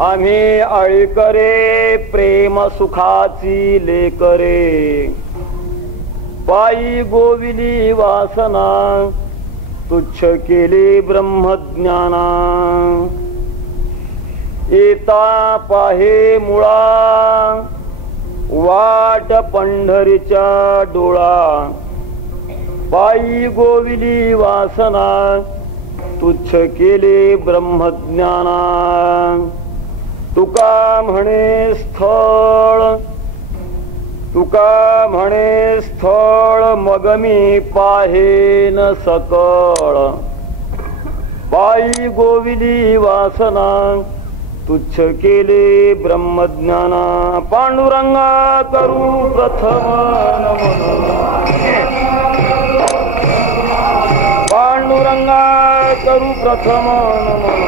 आम्ही आळी करे प्रेम सुखाची लेकरे, पायी गोविली वासना तुच्छ केली ब्रह्मज्ञाना. येता पाहे मुळा वाट पंढरीच्या डोळा, पायी गोविली वासना तुच्छ केले ब्रह्मज्ञाना. तुका म्हणे स्थळ मग मी पाहेन सकळ, पायी गोविली वासना तुच्छ केले ब्रह्मज्ञाना. पांडुरंगा करू प्रथम नमन, पांडुरंगा करू प्रथम नमन.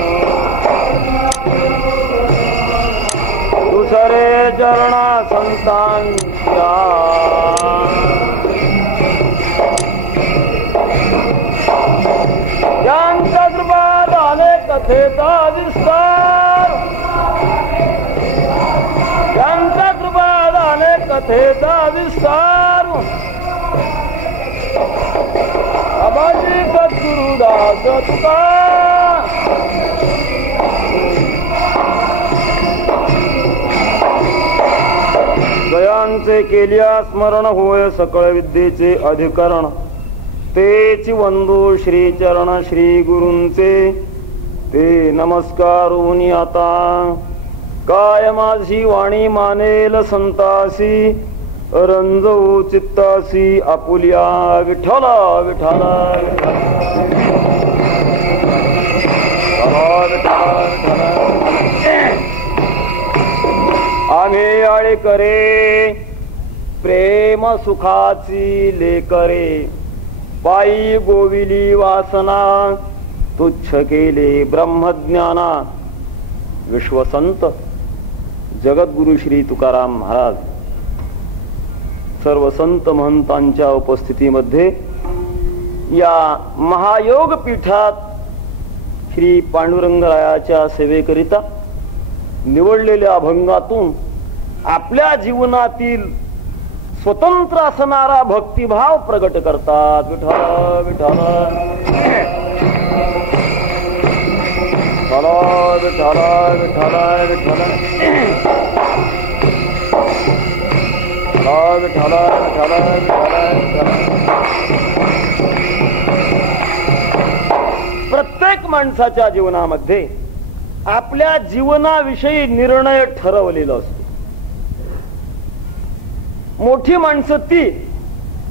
दुसरे चरणा संतांच्या, ज्यांच्या कृपात आले कथेचा विस्तार, ज्यांच्या कृपात आले कथेचा विस्तार. आबाजी सद्गुरुदास तुका, दयांचे केल्या स्मरण होय सकळ विद्येचे अधिकरण. तेची वंदू श्री चरण श्री गुरूंचे, ते नमस्कारून आता. काय माझी वाणी मानेल संतासी, रंजवू चित्तासी आपुल्या विठ्ठला विठ्ठला विठ्ठला. आम्ही आळे करे प्रेम सुखाची लेकरे, पायी गोविली वासना तुच्छ केले ब्रह्मज्ञाना. विश्वसंत जगद्गुरु श्री तुकाराम महाराज सर्व संत महंतांच्या उपस्थितीमध्ये या महायोग पीठात श्री पांडुरंगरायाच्या सेवेकरिता निवडलेल्या अभंगातून आपल्या जीवनातील स्वतंत्र असणारा भक्तिभाव प्रगट करतात. विठ्ठला विठ्ठला विठ्ठला विठ्ठला विठ्ठला विठ्ठला विठ्ठला विठ्ठला. प्रत्येक माणसाच्या जीवनामध्ये आपल्या जीवनाविषयी निर्णय ठरवलेला असतो. मोठी माणसं ती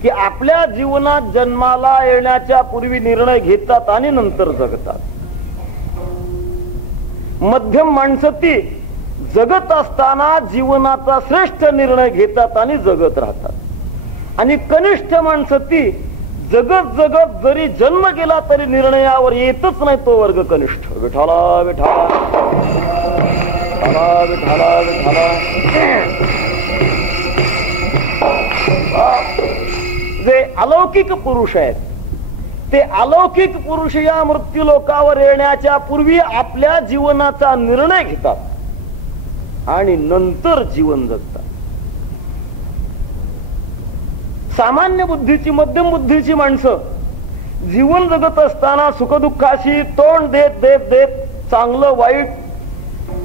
की आपल्या जीवनात जन्माला येण्याच्या पूर्वी निर्णय घेतात आणि नंतर जगतात. मध्यम माणसं ती जगत असताना जीवनाचा श्रेष्ठ निर्णय घेतात आणि जगत राहतात. आणि कनिष्ठ माणसं ती जगत जगत जरी जन्म गेला तरी निर्णयावर येतच नाही तो वर्ग कनिष्ठ. विठ्ठला विठ्ठला विठ्ठला विठ्ठला. जे अलौकिक पुरुष आहेत ते अलौकिक पुरुष या मृत्यू लोकावर येण्याच्या पूर्वी आपल्या जीवनाचा निर्णय घेतात आणि नंतर जीवन जगतात. सामान्य बुद्धीची मध्यम बुद्धीची माणसं जीवन जगत असताना सुखदुःखाशी तोंड देत देत देत चांगलं वाईट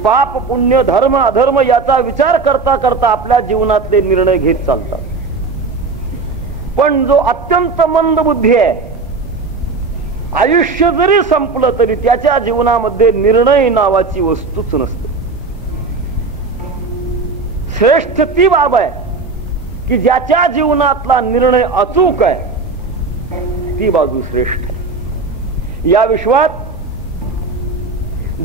पाप पुण्य धर्म अधर्म याचा विचार करता करता आपल्या जीवनातले निर्णय घेत चालतात. पण जो अत्यंत मंद बुद्धी आहे आयुष्य जरी संपलं तरी त्याच्या जीवनामध्ये निर्णय नावाची वस्तूच नसते. श्रेष्ठ ती बाब आहे की ज्याच्या जीवनातला निर्णय अचूक आहे, ती बाजू श्रेष्ठ आहे. या विश्वात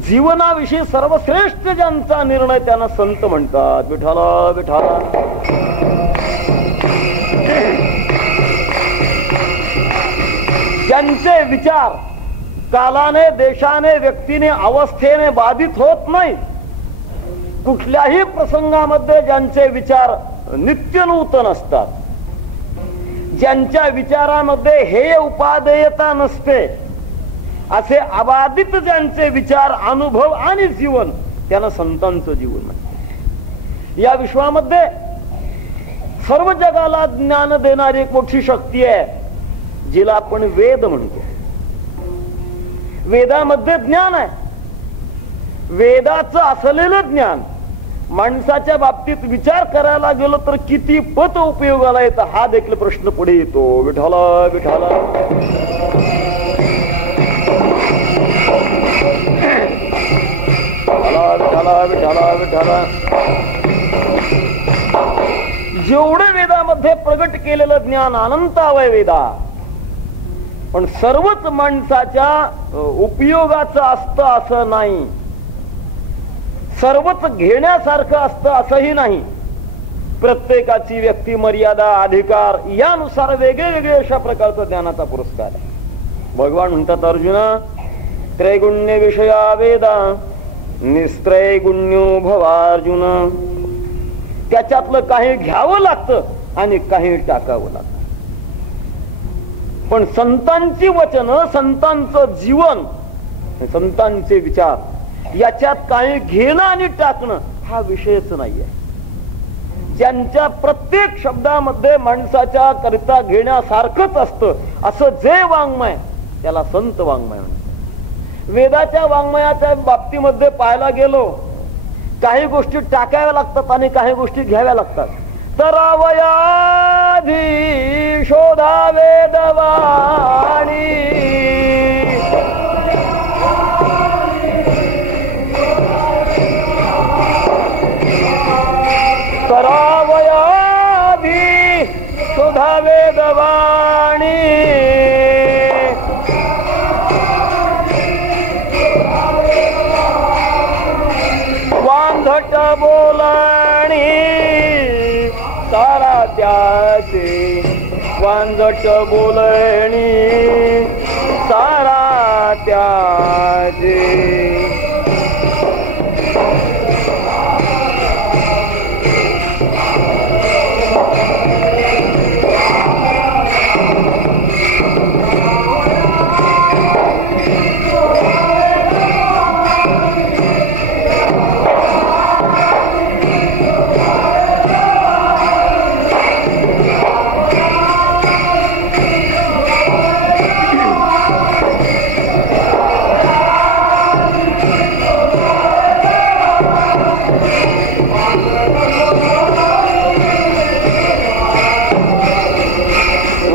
जीवनाविषयी सर्वश्रेष्ठ ज्यांचा निर्णय त्यांना संत म्हणतात. विठ्ठला विठ्ठला. ज्यांचे विचार कालाने देशाने व्यक्तीने अवस्थेने बाधित होत नाही, कुठल्याही प्रसंगामध्ये ज्यांचे विचार नित्य नूतन असतात, ज्यांच्या विचारामध्ये हेय उपादेयता नसते असे अबाधित ज्यांचे विचार, अनुभव आणि जीवन, त्यांना संतांचं जीवन म्हणतात. या विश्वामध्ये सर्व जगाला ज्ञान देणारी एक मोठी शक्ती आहे, जिला आपण वेद म्हणतो. वेदामध्ये ज्ञान आहे. वेदाचं असलेलं ज्ञान माणसाच्या बाबतीत विचार करायला गेलो तर किती पत उपयोगाला येतं, हा देखील प्रश्न पुढे येतो. विठाला विठाला विठाला विठाला विठाला. जेवढे वेदामध्ये प्रगट केलेलं ज्ञान अनंतावय वेदा, पण सर्वच माणसाच्या उपयोगाचं असतं असं नाही, सर्वच घेण्यासारखं असतं असंही नाही. प्रत्येकाची व्यक्ती मर्यादा, अधिकार यानुसार वेगळे वेगळे अशा प्रकारचा ज्ञानाचा पुरस्कार आहे. भगवान म्हणतात, अर्जुना त्रैगुण्य विषया वेदा निस्त्रैगुण्यो भवार्जुन. त्याच्यातलं काही घ्यावं लागतं आणि काही टाकावं लागतं. पण संतांची वचनं, संतांचं जीवन, संतांचे विचार याच्यात काही घेणं आणि टाकणं हा विषयच नाहीये. ज्यांच्या प्रत्येक शब्दामध्ये माणसाच्या करिता घेण्यासारखंच असतं असं जे वाङ्मय, त्याला संत वाङ्मय म्हणतात. वेदाच्या वाङ्मयाच्या बाबतीमध्ये पाहायला गेलो, काही गोष्टी टाकाव्या लागतात आणि काही गोष्टी घ्याव्या लागतात. तर अवयाधी शोधा वेदवाणी, करावयाधी शोधा वेदवाणी, वांधट बोलणी सारा त्याचे, वांधट बोलणी सारा त्याचे.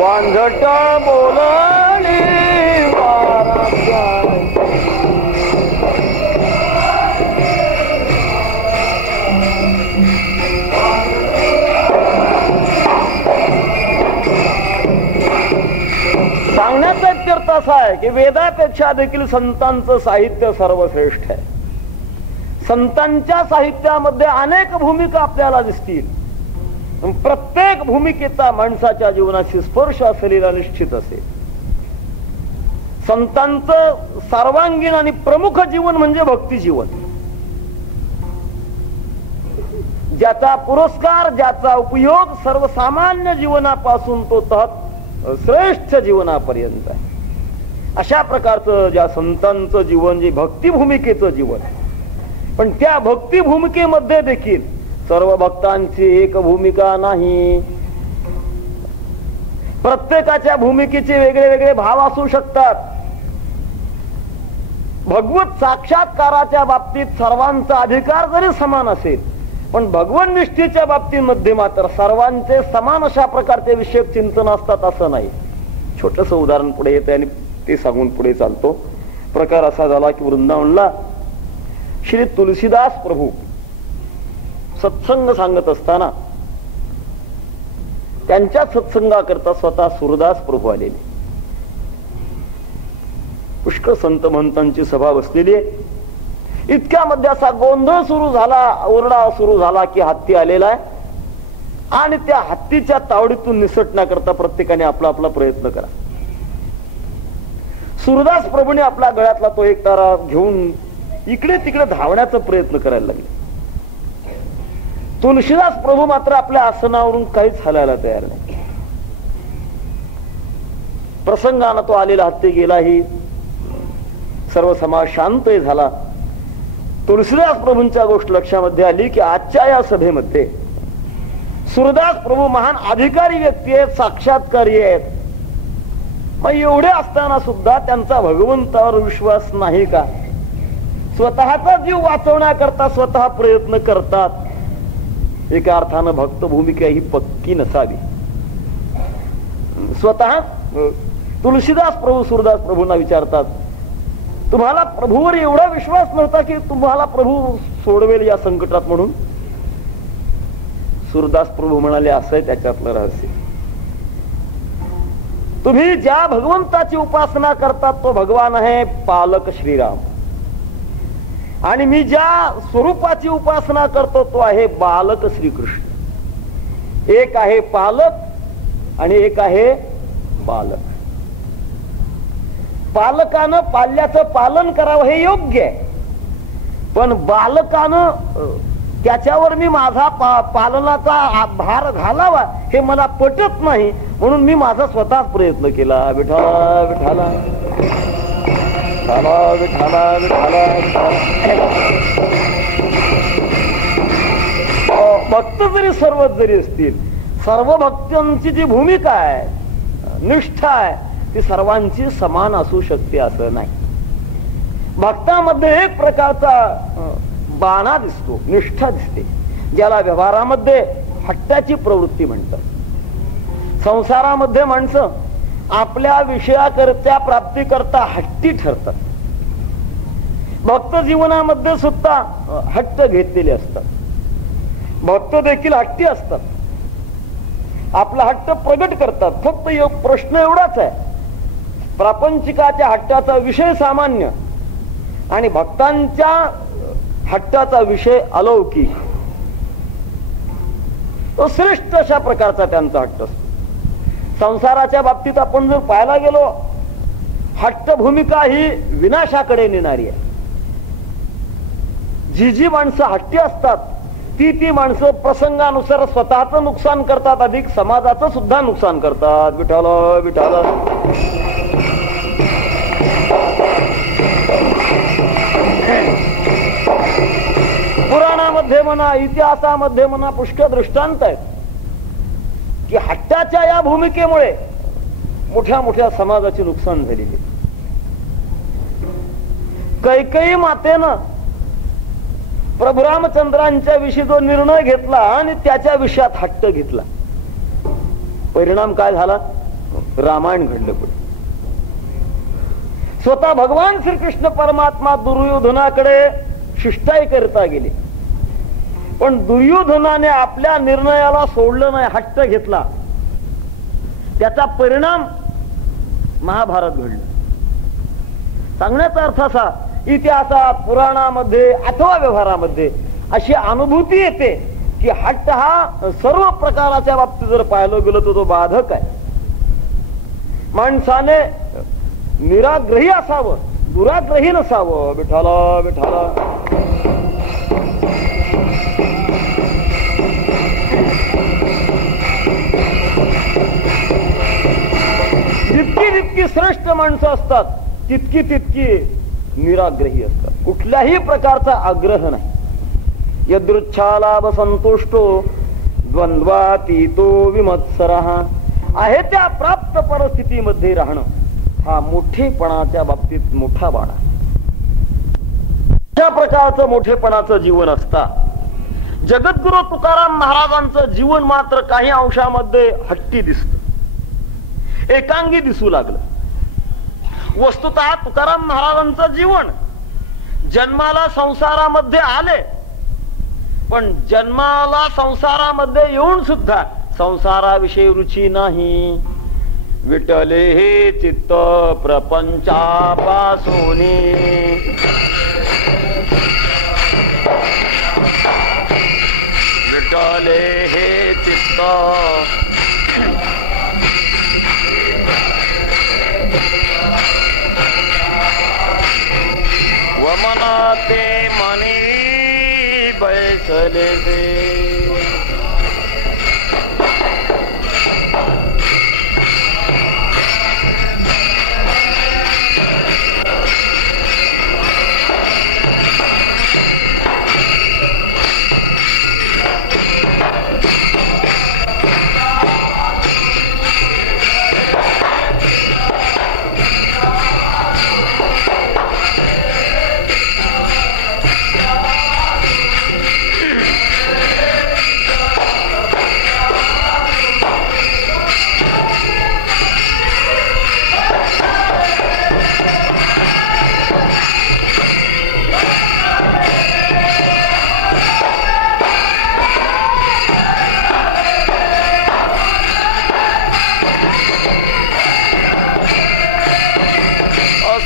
वांझट बोलणी सांगण्याचा एक अर्थ असा आहे की वेदापेक्षा देखील संतांचं साहित्य सर्वश्रेष्ठ आहे. संतांच्या साहित्यामध्ये अनेक भूमिका आपल्याला दिसतील. प्रत्येक भूमिकेचा माणसाच्या जीवनाशी स्पर्श असलेला निश्चित असेल. संतांचं सर्वांगीण आणि प्रमुख जीवन म्हणजे भक्ती जीवन, ज्याचा पुरस्कार, ज्याचा उपयोग सर्वसामान्य जीवनापासून तो श्रेष्ठ जीवनापर्यंत आहे. अशा प्रकारचं ज्या संतांचं जीवन, जे भक्ती भूमिकेचं जीवन, पण त्या भक्ती भूमिकेमध्ये देखील सर्व भक्तांची एक भूमिका नाही. प्रत्येकाच्या भूमिकेचे वेगळे वेगळे भाव असू शकतात. भगवत साक्षात्काराच्या बाबतीत सर्वांचा अधिकार जरी समान असेल, पण भगवन निष्ठेच्या बाबतीमध्ये मात्र सर्वांचे समान अशा प्रकारचे विषयक चिंतन असतात असं नाही. छोटस उदाहरण पुढे येते आणि ते सांगून पुढे चालतो. प्रकार असा झाला की वृंदावनला श्री तुलसीदास प्रभू सत्संग सांगत असताना त्यांच्या सत्संगाकरता स्वतः सूरदास प्रभू आलेले. पुष्कळ संत महंतांची सभा बसलेली आहे. इतक्यामध्ये असा गोंधळ सुरू झाला, ओरडा सुरू झाला की हत्ती आलेला आहे आणि त्या हत्तीच्या तावडीतून निसटण्याकरता प्रत्येकाने आपला आपला प्रयत्न करा. सूरदास प्रभूने आपल्या गळ्यातला तो एक तारा घेऊन इकडे तिकडे धावण्याचा प्रयत्न करायला लागले. तुलसीदास प्रभू मात्र आपल्या आसनावरून काहीच हलायला तयार नाही. प्रसंगानं तो आलेला हत्ती गेलाही, सर्व समाज शांत झाला. तुलसीदास प्रभूंच्या गोष्ट लक्षामध्ये आली की आजच्या या सभेमध्ये सूरदास प्रभू महान अधिकारी व्यक्ती आहेत, साक्षात्कारी आहेत. मग एवढे असताना सुद्धा त्यांचा भगवंतावर विश्वास नाही का? स्वतःचा जीव वाचवण्याकरता स्वतः प्रयत्न करतात. एका अर्थानं भक्त भूमिका ही पक्की नसावी. स्वतः तुलसीदास प्रभू सूरदास प्रभूंना विचारतात, तुम्हाला प्रभूवर एवढा विश्वास नव्हता की तुम्हाला प्रभू सोडवेल या संकटात म्हणून? सूरदास प्रभू म्हणाले, असं आहे त्याच्यातलं रहस्य. तुम्ही ज्या भगवंताची उपासना करतात तो भगवान आहे पालक श्रीराम, आणि मी ज्या स्वरूपाची उपासना करतो तो आहे बालक श्रीकृष्ण. एक आहे पालक आणि एक आहे बालक. पालकानं पाल्याचं पालन करावं हे योग्य आहे, पण बालकानं त्याच्यावर मी माझा पालनाचा भार घालावा हे मला पटत नाही, म्हणून मी माझा स्वतःच प्रयत्न केला. विठाला विठाला विठाला विठाला विठाला. भक्त जरी सर्वच जरी असतील, सर्व भक्तांची जी भूमिका आहे, निष्ठा आहे, ती सर्वांची समान असू शकते असं नाही. भक्तामध्ये एक प्रकारचा बाणा दिसतो, निष्ठा दिसते, ज्याला व्यवहारामध्ये हट्टाची प्रवृत्ती म्हणतात. संसारामध्ये माणसं आपल्या विषयाकरता प्राप्तीकरता हट्टी ठरतात. भक्त जीवनामध्ये सुद्धा हट्ट घेतलेले असतात. भक्त देखील हट्टी असतात, आपला हट्ट प्रगट करतात. फक्त प्रश्न एवढाच आहे, प्रापंचिकाच्या हट्टाचा विषय सामान्य आणि भक्तांच्या हट्टाचा विषय अलौकिक. तो श्रेष्ठ अशा प्रकारचा त्यांचा हट्ट असतो. संसाराच्या बाबतीत आपण जर पाहायला गेलो, हट्ट भूमिका ही विनाशाकडे नेणारी आहे. जी जी माणसं हट्टी असतात ती माणसं प्रसंगानुसार स्वतःचं नुकसान करतात, अधिक समाजाचं सुद्धा नुकसान करतात. विठाला विठाला. पुराणामध्ये म्हणा, इतिहासामध्ये म्हणा, पुष्कळ दृष्टांत आहेत की हट्टाच्या या भूमिकेमुळे मोठ्या मोठ्या समाजाचे नुकसान झालेले. कैकेयी मातेनं प्रभू रामचंद्रांच्या विषयी जो निर्णय घेतला आणि त्याच्या विषयात हट्ट घेतला, परिणाम काय झाला? रामायण घडलं पुढे. स्वतः भगवान श्रीकृष्ण परमात्मा दुर्योधनाकडे शिष्टाई करता गेले, पण दुर्योधनाने आपल्या निर्णयाला सोडलं नाही, हट्ट घेतला. त्याचा परिणाम महाभारत घडलं. सांगण्याचा अर्थ असा, इतिहासात, पुराणामध्ये अथवा व्यवहारामध्ये अशी अनुभूती येते की हट्ट हा सर्व प्रकाराच्या बाबतीत जर पाहिलं गेलं तर तो बाधक आहे. माणसाने निराग्रही असावं, दुराग्रही नसावं. विठाला विठाला. जितकी जितकी श्रेष्ठ माणसं असतात तितकी तितकी निराग्रही असतात. कुठल्याही प्रकारचा आग्रह नाही. यदृच्छालाभ संतुष्टो द्वंद्वातीतो विमत्सरः. आहे त्या प्राप्त परिस्थितीमध्ये राहणं हा मोठेपणाच्या बाबतीत मोठा बाणा. अशा प्रकारचं मोठेपणाचं जीवन असता. जगद्गुरु तुकाराम महाराजांचं जीवन मात्र काही अंशामध्ये हट्टी दिसत, एकांगी दिसू लागलं. वस्तुतः तुकाराम महाराजांचं जीवन जन्माला संसारामध्ये आले, पण जन्माला संसारामध्ये येऊन सुद्धा संसाराविषयी रुची नाही. विठले हे चित्त प्रपंचापासून. विठले हे चित्त वमनाते मनी बैसले ते.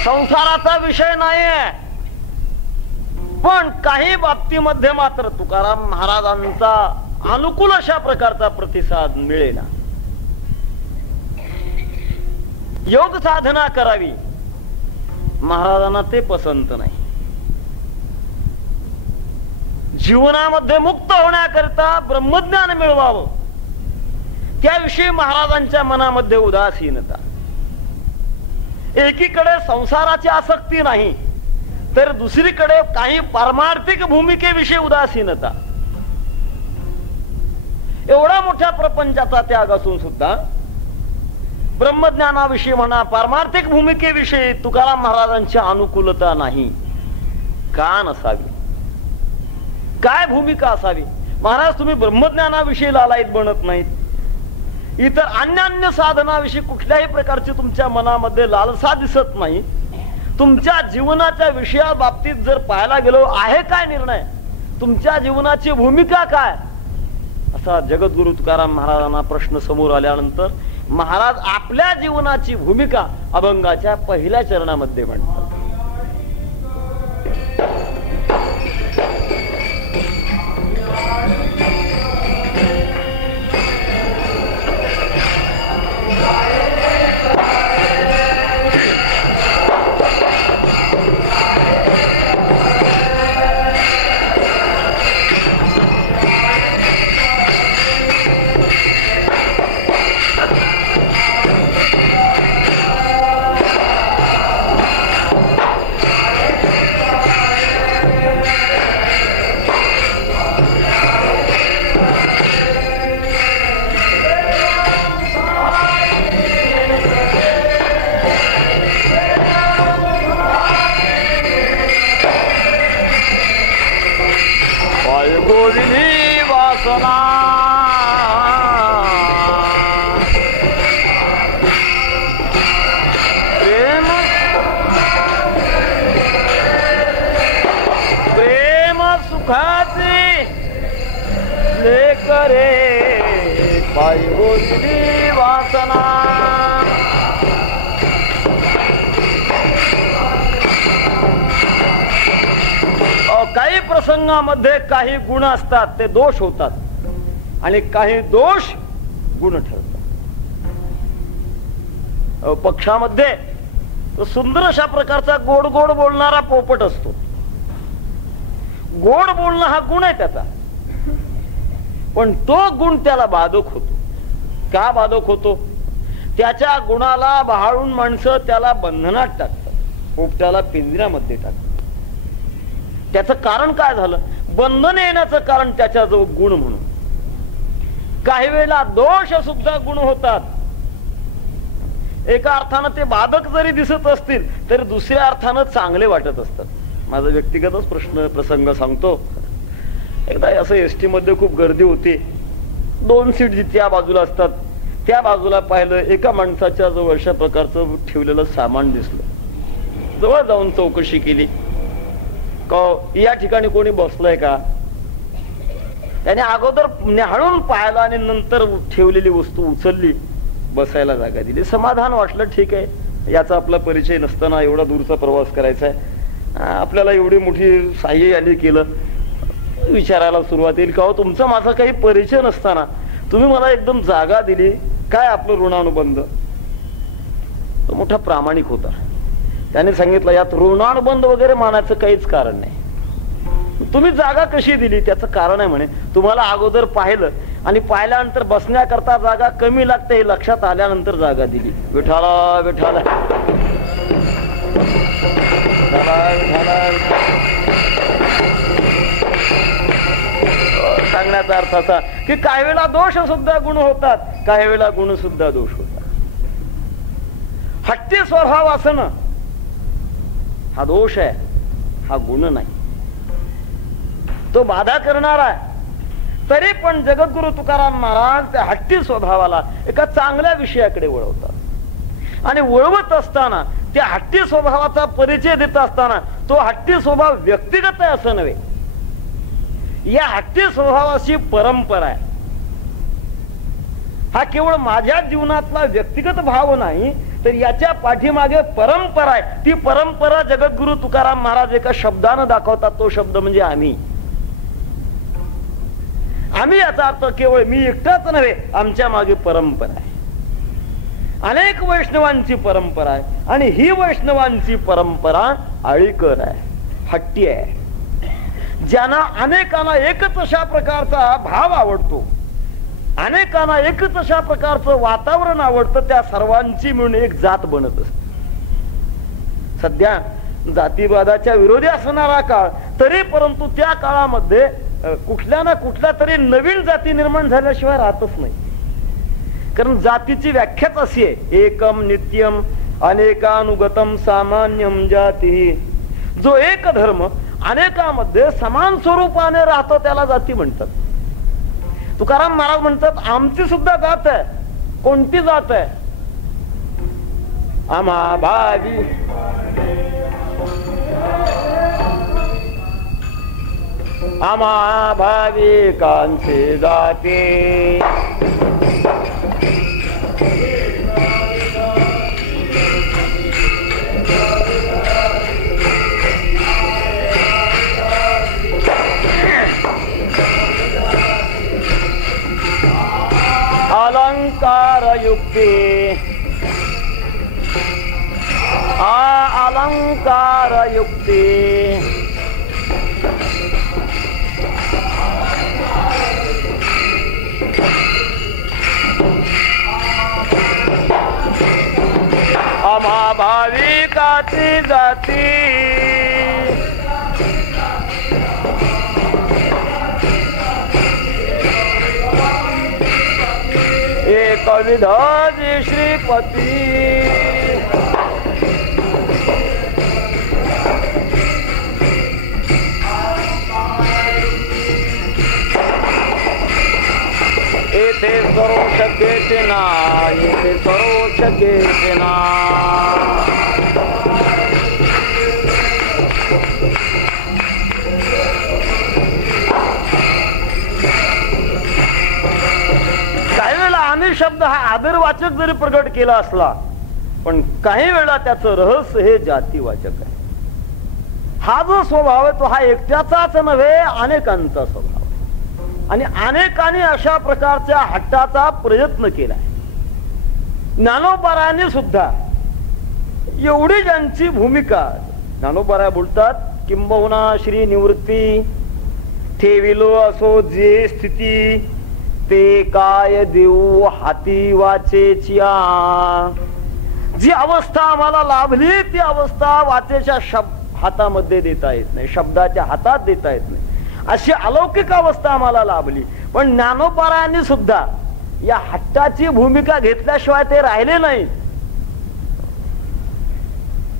संसाराचा विषय नाहीये, पण काही बाबतीमध्ये मात्र तुकाराम महाराजांचा अनुकूल अशा प्रकारचा प्रतिसाद मिळेना. योग साधना करावी, महाराजांना ते पसंत नाही. जीवनामध्ये मुक्त होण्याकरिता ब्रह्मज्ञान मिळवावं, त्याविषयी महाराजांच्या मनामध्ये उदासीनता. एकीकडे संसाराची आसक्ती नाही, तर दुसरीकडे काही पारमार्थिक भूमिकेविषयी उदासीनता. एवढा मोठ्या प्रपंचाचा त्याग असून सुद्धा ब्रह्मज्ञानाविषयी म्हणा, पारमार्थिक भूमिकेविषयी तुकाराम महाराजांची अनुकूलता नाही. का नसावी? काय भूमिका असावी? महाराज, तुम्ही ब्रह्मज्ञानाविषयी लालायित बनत नाहीत, इतर अन्य साधनाविषयी कुठल्याही प्रकारची तुमच्या मनामध्ये लालसा दिसत नाही. तुमच्या जीवनाच्या विषया बाबतीत जर पाहायला गेलो, आहे काय निर्णय, तुमच्या जीवनाची भूमिका काय, असा जगद्गुरु तुकाराम महाराजांना प्रश्न समोर आल्यानंतर महाराज आपल्या जीवनाची भूमिका अभंगाच्या पहिल्या चरणामध्ये म्हणतात. काही प्रसंगामध्ये काही गुण असतात ते दोष होतात, आणि काही दोष गुण ठरतात. पक्षामध्ये तो सुंदर अशा प्रकारचा गोड गोड बोलणारा पोपट असतो. गोड बोलणं हा गुण आहे त्याचा, पण तो गुण त्याला बाधक होतो. का बाधक होतो? त्याच्या गुणाला बहाळून माणसं त्याला बंधनात टाकतात, पोपट्याला पिंजऱ्यामध्ये टाकतात. त्याचं कारण काय झालं? बंधन येण्याचं कारण त्याच्या जो गुण म्हणून. काही वेळेला दोष सुद्धा गुण होतात. एका अर्थानं ते बाधक जरी दिसत असतील तरी दुसऱ्या अर्थानं चांगले वाटत असतात. माझा व्यक्तिगतच प्रसंग सांगतो. एकदा असं एसटी मध्ये खूप गर्दी होती. 2 सीट त्या बाजूला असतात, त्या बाजूला पाहिलं, एका माणसाच्या जवळ अशा प्रकारचं ठेवलेलं सामान दिसलं. जवळ जाऊन चौकशी केली, या ठिकाणी कोणी बसलंय का? त्याने अगोदर निहाळून पाहिलं आणि नंतर ठेवलेली वस्तू उचलली, बसायला जागा दिली. समाधान वाटलं. ठीक आहे, याचा आपला परिचय नसताना एवढा दूरचा प्रवास करायचा आहे, आपल्याला एवढी मोठी साह्य याने केलं. विचारायला सुरुवात येईल, का हो तुमचा माझा काही परिचय नसताना तुम्ही मला एकदम जागा दिली, काय आपलं ऋणानुबंध? तो मोठा प्रामाणिक होता. त्याने सांगितलं, यात ऋणानुबंध वगैरे मानायचं काहीच कारण नाही. तुम्ही जागा कशी दिली त्याचं कारण आहे म्हणे, तुम्हाला अगोदर पाहिलं आणि पाहिल्यानंतर बसण्याकरता जागा कमी लागते हे लक्षात आल्यानंतर जागा दिली. विठाला विठाला सांगण्याचा अर्थ असा की काही वेळेला दोष सुद्धा गुण होतात, काही वेळेला गुण सुद्धा दोष होतात. हट्टी स्वभाव असणं हा दोष आहे, हा गुण नाही. तो बाधा करणारा आहे. तरी पण जगद्गुरु तुकाराम महाराज त्या हट्टी स्वभावाला एका चांगल्या विषयाकडे वळवतात. आणि वळवत असताना त्या हट्टी स्वभावाचा परिचय देत असताना तो हट्टी स्वभाव व्यक्तिगत आहे असं नव्हे, या हट्टी स्वभावाची परंपरा आहे. हा केवळ माझ्या जीवनातला व्यक्तिगत भाव नाही, तर याच्या पाठीमागे परंपरा आहे. ती परंपरा जगद्गुरु तुकाराम महाराज एका शब्दानं दाखवतात. तो शब्द म्हणजे आम्ही. आम्ही याचा अर्थ केवळ मी एकटाच नव्हे, आमच्या मागे परंपरा आहे. अनेक वैष्णवांची परंपरा आहे आणि ही वैष्णवांची परंपरा आळीकर आहे, हट्टी आहे. ज्यांना अनेकांना एकच अशा प्रकारचा भाव आवडतो, अनेकांना एकच अशा प्रकारचं वातावरण आवडतं, त्या सर्वांची मिळून एक जात बनत असते. सध्या जातीवादाच्या विरोधी असणारा काळ तरी, परंतु त्या काळामध्ये कुठल्या ना कुठल्या तरी नवीन जाती निर्माण झाल्याशिवाय राहतच नाही. कारण जातीची व्याख्याच अशी आहे, एकम नित्यम अनेकानुगतम सामान्यम जाती. जो एक धर्म अनेकामध्ये समान स्वरूपाने राहतो त्याला जाती म्हणतात. तुकाराम महाराज म्हणतात आमची सुद्धा जात आहे. कोणती जात आहे? आम्हा भावी आम्हा भाविकांची जाती अलंकार युक्ती अलंकार युक्ती आम्हा भाविकाची जाती एक विधाजी श्रीपती येथे सर्व शक्यते ना, येथे सर्व शक्यते ना. काही वेळेला आम्ही शब्द हा आदरवाचक जरी प्रगट केला असला, पण काही वेळा त्याचं रहस्य हे जातीवाचक आहे. हा जो स्वभाव आहे तो हा एकट्याचाच नव्हे, अनेकांचा स्वभाव. आणि अनेकांनी अशा प्रकारच्या हट्टाचा प्रयत्न केलाय. ज्ञानोबारायांनी सुद्धा एवढी ज्यांची भूमिका, ज्ञानोबाराय बोलतात किंबहुना श्री निवृत्ती ठेविलो असो जे स्थिती, ते काय देऊ हाती वाचेच्या. जी अवस्था आम्हाला लाभली ती अवस्था वाचेच्या हातामध्ये देता येत नाही, शब्दाच्या हातात देता येत नाही. अशी अलौकिक अवस्था आम्हाला लाभली. पण ज्ञानोबारायांनी सुद्धा या हट्टाची भूमिका घेतल्याशिवाय ते राहिले नाही.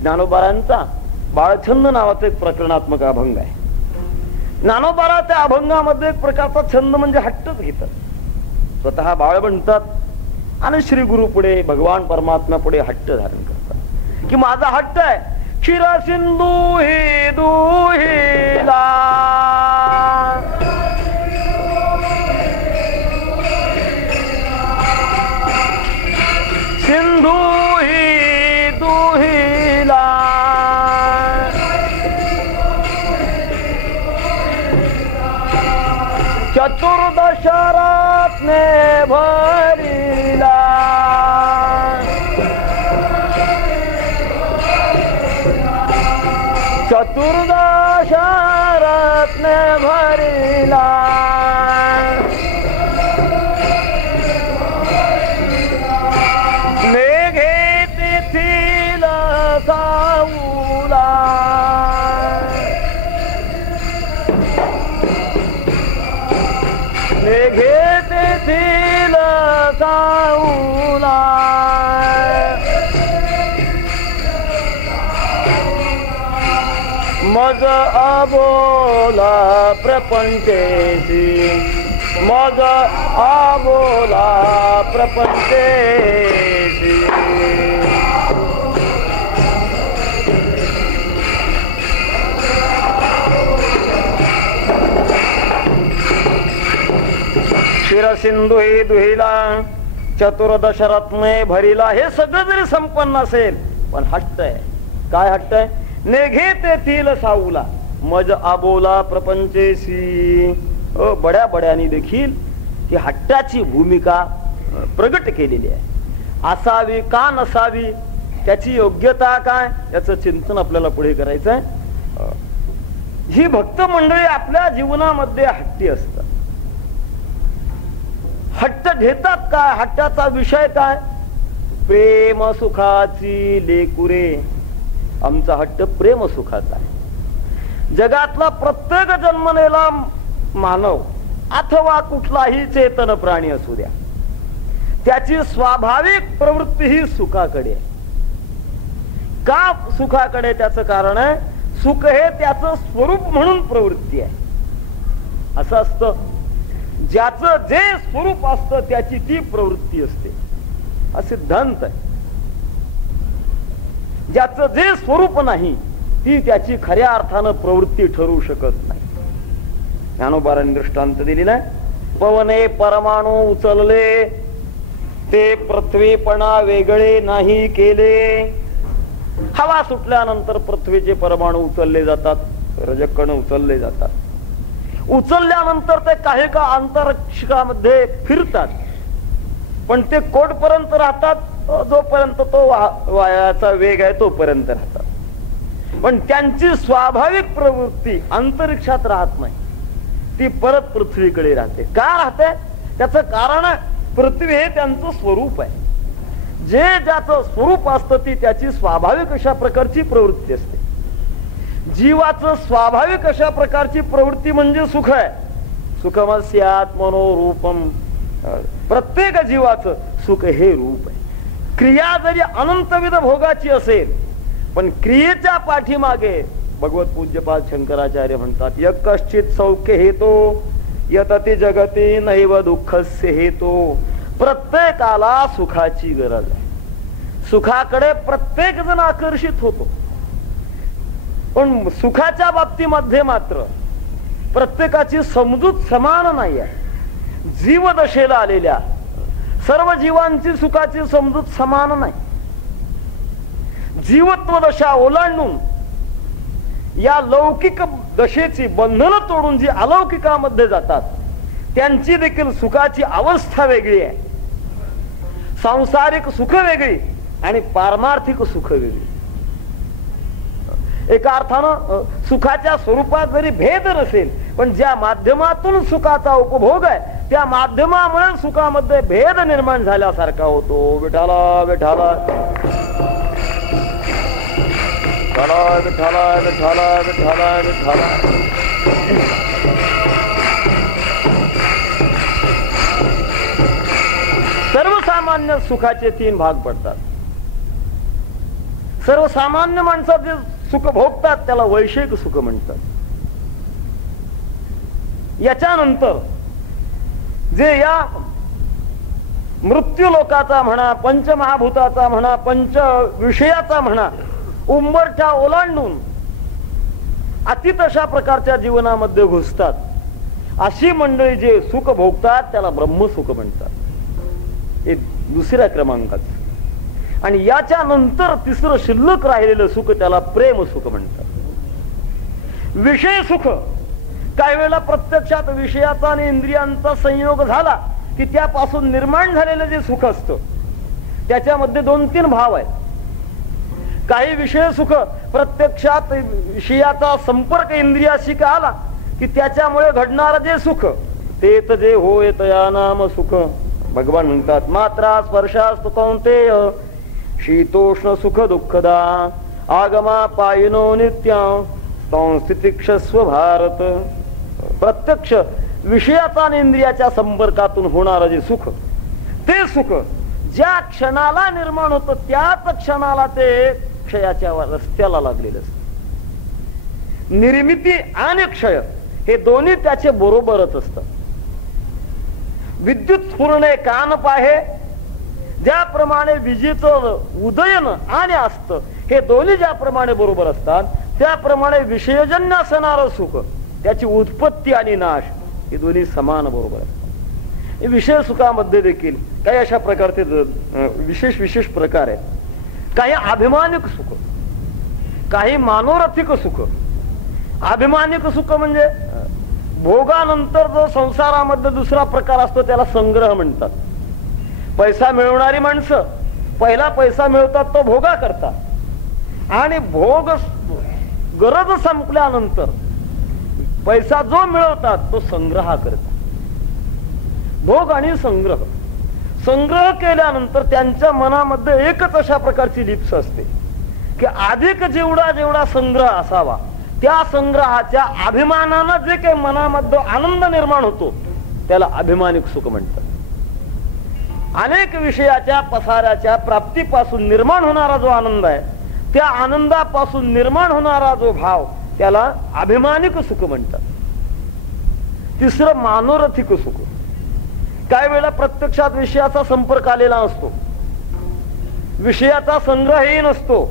ज्ञानोबारायांचा बाळछंद नावाचा एक प्रकरणात्मक अभंग आहे. ज्ञानोबारा त्या अभंगामध्ये एक प्रकारचा छंद म्हणजे हट्टच घेतात. स्वतः बाळ बनतात आणि श्री गुरु पुढे, भगवान परमात्मा पुढे हट्ट धारण करतात की माझा हट्ट आहे. क्षीर सिंधू हे दुहिला, सिंधू ही दुहिला, चतुर्दश रत्ने भरिला, चतुर्दश रत्ने भरिला, मेघे तिथिल साऊला, मेघे तिथिल साऊला, मज अबोला प्रपंचेसी, मज अबोला प्रपंचेसी. क्षीर सिंधू ही दुहिला, चतुर्दश रत्ने भरिला, हे सगळं जरी संपन्न असेल पण हट्ट आहे. काय हट्ट आहे? नेघे तेथील साऊला मज आबोला प्रपंचेसी. बड्या बड्यानी देखील ही हट्टाची भूमिका प्रगट केलेली आहे. असावी का नसावी, त्याची योग्यता काय, याचं चिंतन आपल्याला पुढे करायचं आहे. ही भक्त मंडळी आपल्या जीवनामध्ये हट्टी असतात. हट्ट घेतात काय? हट्टाचा विषय काय? प्रेम सुखाची लेकुरे. आमचा हट्ट प्रेम सुखाचा आहे. जगातला प्रत्येक जन्मलेला मानव अथवा कुठलाही चेतन प्राणी असू द्या, त्याची स्वाभाविक प्रवृत्ती ही सुखाकडे आहे. का सुखाकडे? त्याचं कारण आहे, सुख हे त्याचं स्वरूप म्हणून प्रवृत्ती आहे. असं असतं, ज्याचं जे स्वरूप असतं त्याची ती प्रवृत्ती असते, हा सिद्धांत आहे. ज्याचं जे स्वरूप नाही ती त्याची खऱ्या अर्थानं प्रवृत्ती ठरू शकत नाही. ज्ञानोबारांनी दृष्टांत दिलेला आहे. पवने परमाणू उचलले, ते पृथ्वीपणा वेगळे नाही केले. हवा सुटल्यानंतर पृथ्वीचे परमाणू उचलले जातात, रजकण उचलले जातात. उचलल्यानंतर ते काही का अंतरिक्षामध्ये फिरतात, पण ते कोठपर्यंत राहतात? जोपर्यंत तो वायाचा वेग आहे तोपर्यंत राहतात. पण त्यांची स्वाभाविक प्रवृत्ती अंतरिक्षात राहत नाही, ती परत पृथ्वीकडे राहते. का राहते? त्याचं कारण पृथ्वी हे त्यांचं स्वरूप आहे. जे ज्याचं स्वरूप असतं ती त्याची स्वाभाविक अशा प्रकारची प्रवृत्ती असते. जीवाचं स्वाभाविक अशा प्रकारची प्रवृत्ती म्हणजे सुख आहे. सुखमस्यात् मनोरूपम. प्रत्येक जीवाचं सुख हे रूप आहे. क्रिया जरी अनंतविध भोगाची असेल, पण क्रियेच्या पाठीमागे भगवत पूज्यपाद शंकराचार्य म्हणतात, यकश्चित सौख्य हेतो यतति जगती नैव दुःखस्य हेतो. प्रत्येकाला सुखाची गरज आहे. सुखाकडे प्रत्येक जण आकर्षित होतो, पण सुखाच्या बाबतीमध्ये मात्र प्रत्येकाची समजूत समान नाही आहे. जीवदशेला आलेल्या सर्व जीवांची सुखाची समजूत समान नाही. जीवत्व दशा ओलांडून या लौकिक दशेची बंधनं तोडून जी अलौकिकामध्ये जातात, त्यांची देखील सुखाची अवस्था वेगळी आहे. सांसारिक सुख वेगळी आणि पारमार्थिक सुख वेगळी. एका अर्थानं सुखाच्या स्वरूपात जरी भेद नसेल, पण ज्या माध्यमातून सुखाचा उपभोग आहे त्या माध्यमामुळे सुखामध्ये भेद निर्माण झाल्यासारखा होतो. विठाला विठाला विठाला विठाला विठाला विठाला विठाला. सर्वसामान्य सुखाचे 3 भाग पडतात. सर्वसामान्य माणसं जे सुख भोगतात त्याला वैषयिक सुख म्हणतात. याच्यानंतर जे या मृत्यू लोकाचा म्हणा, पंचमहाभूताचा म्हणा, पंच विषयाचा म्हणा, उंबरठा ओलांडून अतीत अशा प्रकारच्या जीवनामध्ये घुसतात, अशी मंडळी जे सुख भोगतात त्याला ब्रह्मसुख म्हणतात. हे दुसऱ्या क्रमांकाचं. आणि याच्या नंतर तिसरं शिल्लक राहिलेलं सुख त्याला प्रेम सुख म्हणतात. विषय सुख काही वेळेला प्रत्यक्षात विषयाचा आणि इंद्रियांचा संयोग झाला की त्यापासून निर्माण झालेलं जे सुख असतं त्याच्यामध्ये 2-3 भाव आहेत. काही विषय सुख प्रत्यक्षात विषयाचा संपर्क इंद्रियाशी का आला की त्याच्यामुळे घडणारं जे सुख तेच जे होय तया नाम सुख. भगवान म्हणतात, मात्रा स्पर्शास्तु कौंतेय शीतोष्ण सुख दुःखदा आगमा पायिनो नित्या संस्थितिक्षस्व भारत. प्रत्यक्ष विषयाचा आणि इंद्रियाच्या संपर्कातून होणारं जे सुख, ते सुख ज्या क्षणाला निर्माण होतं त्याच क्षणाला ते क्षयाच्या रस्त्याला लागलेलं असतं. निर्मिती आणि क्षय हे दोन्ही त्याचे बरोबरच असतात. विद्युत स्फुरणे कान पाहे, ज्याप्रमाणे विजेचं उदयन आणि अस्त हे दोन्ही ज्याप्रमाणे बरोबर असतात, त्याप्रमाणे विषयजन्य असणारं सुख, त्याची उत्पत्ती आणि नाश हे दोन्ही समान बरोबर असतात. विषय सुखामध्ये देखील काही अशा प्रकारचे विशेष विशेष प्रकार आहेत. काही अभिमानिक सुख, काही मानोरथिक सुख. अभिमानिक सुख म्हणजे भोगानंतर जो संसारामध्ये दुसरा प्रकार असतो त्याला संग्रह म्हणतात. पैसा मिळवणारी माणसं पहिला पैसा मिळवतात तो भोगा करतात आणि भोग गरज संपल्यानंतर पैसा जो मिळवतात तो संग्रह करतात. भोग आणि संग्रह. संग्रह केल्यानंतर त्यांच्या मनामध्ये एकच अशा प्रकारची लिप्स असते की अधिक जेवढा जेवढा संग्रह असावा त्या संग्रहाच्या अभिमानानं जे काही मनामध्ये आनंद निर्माण होतो त्याला अभिमानिक सुख म्हणतात. अनेक विषयाच्या पसाऱ्याच्या प्राप्तीपासून निर्माण होणारा जो आनंद आहे त्या आनंदापासून निर्माण होणारा जो भाव त्याला अभिमानिक सुख म्हणतात. तिसरं मानोरथिक सुख. काही वेळेला प्रत्यक्षात विषयाचा संपर्क आलेला नसतो, विषयाचा संग्रहही नसतो,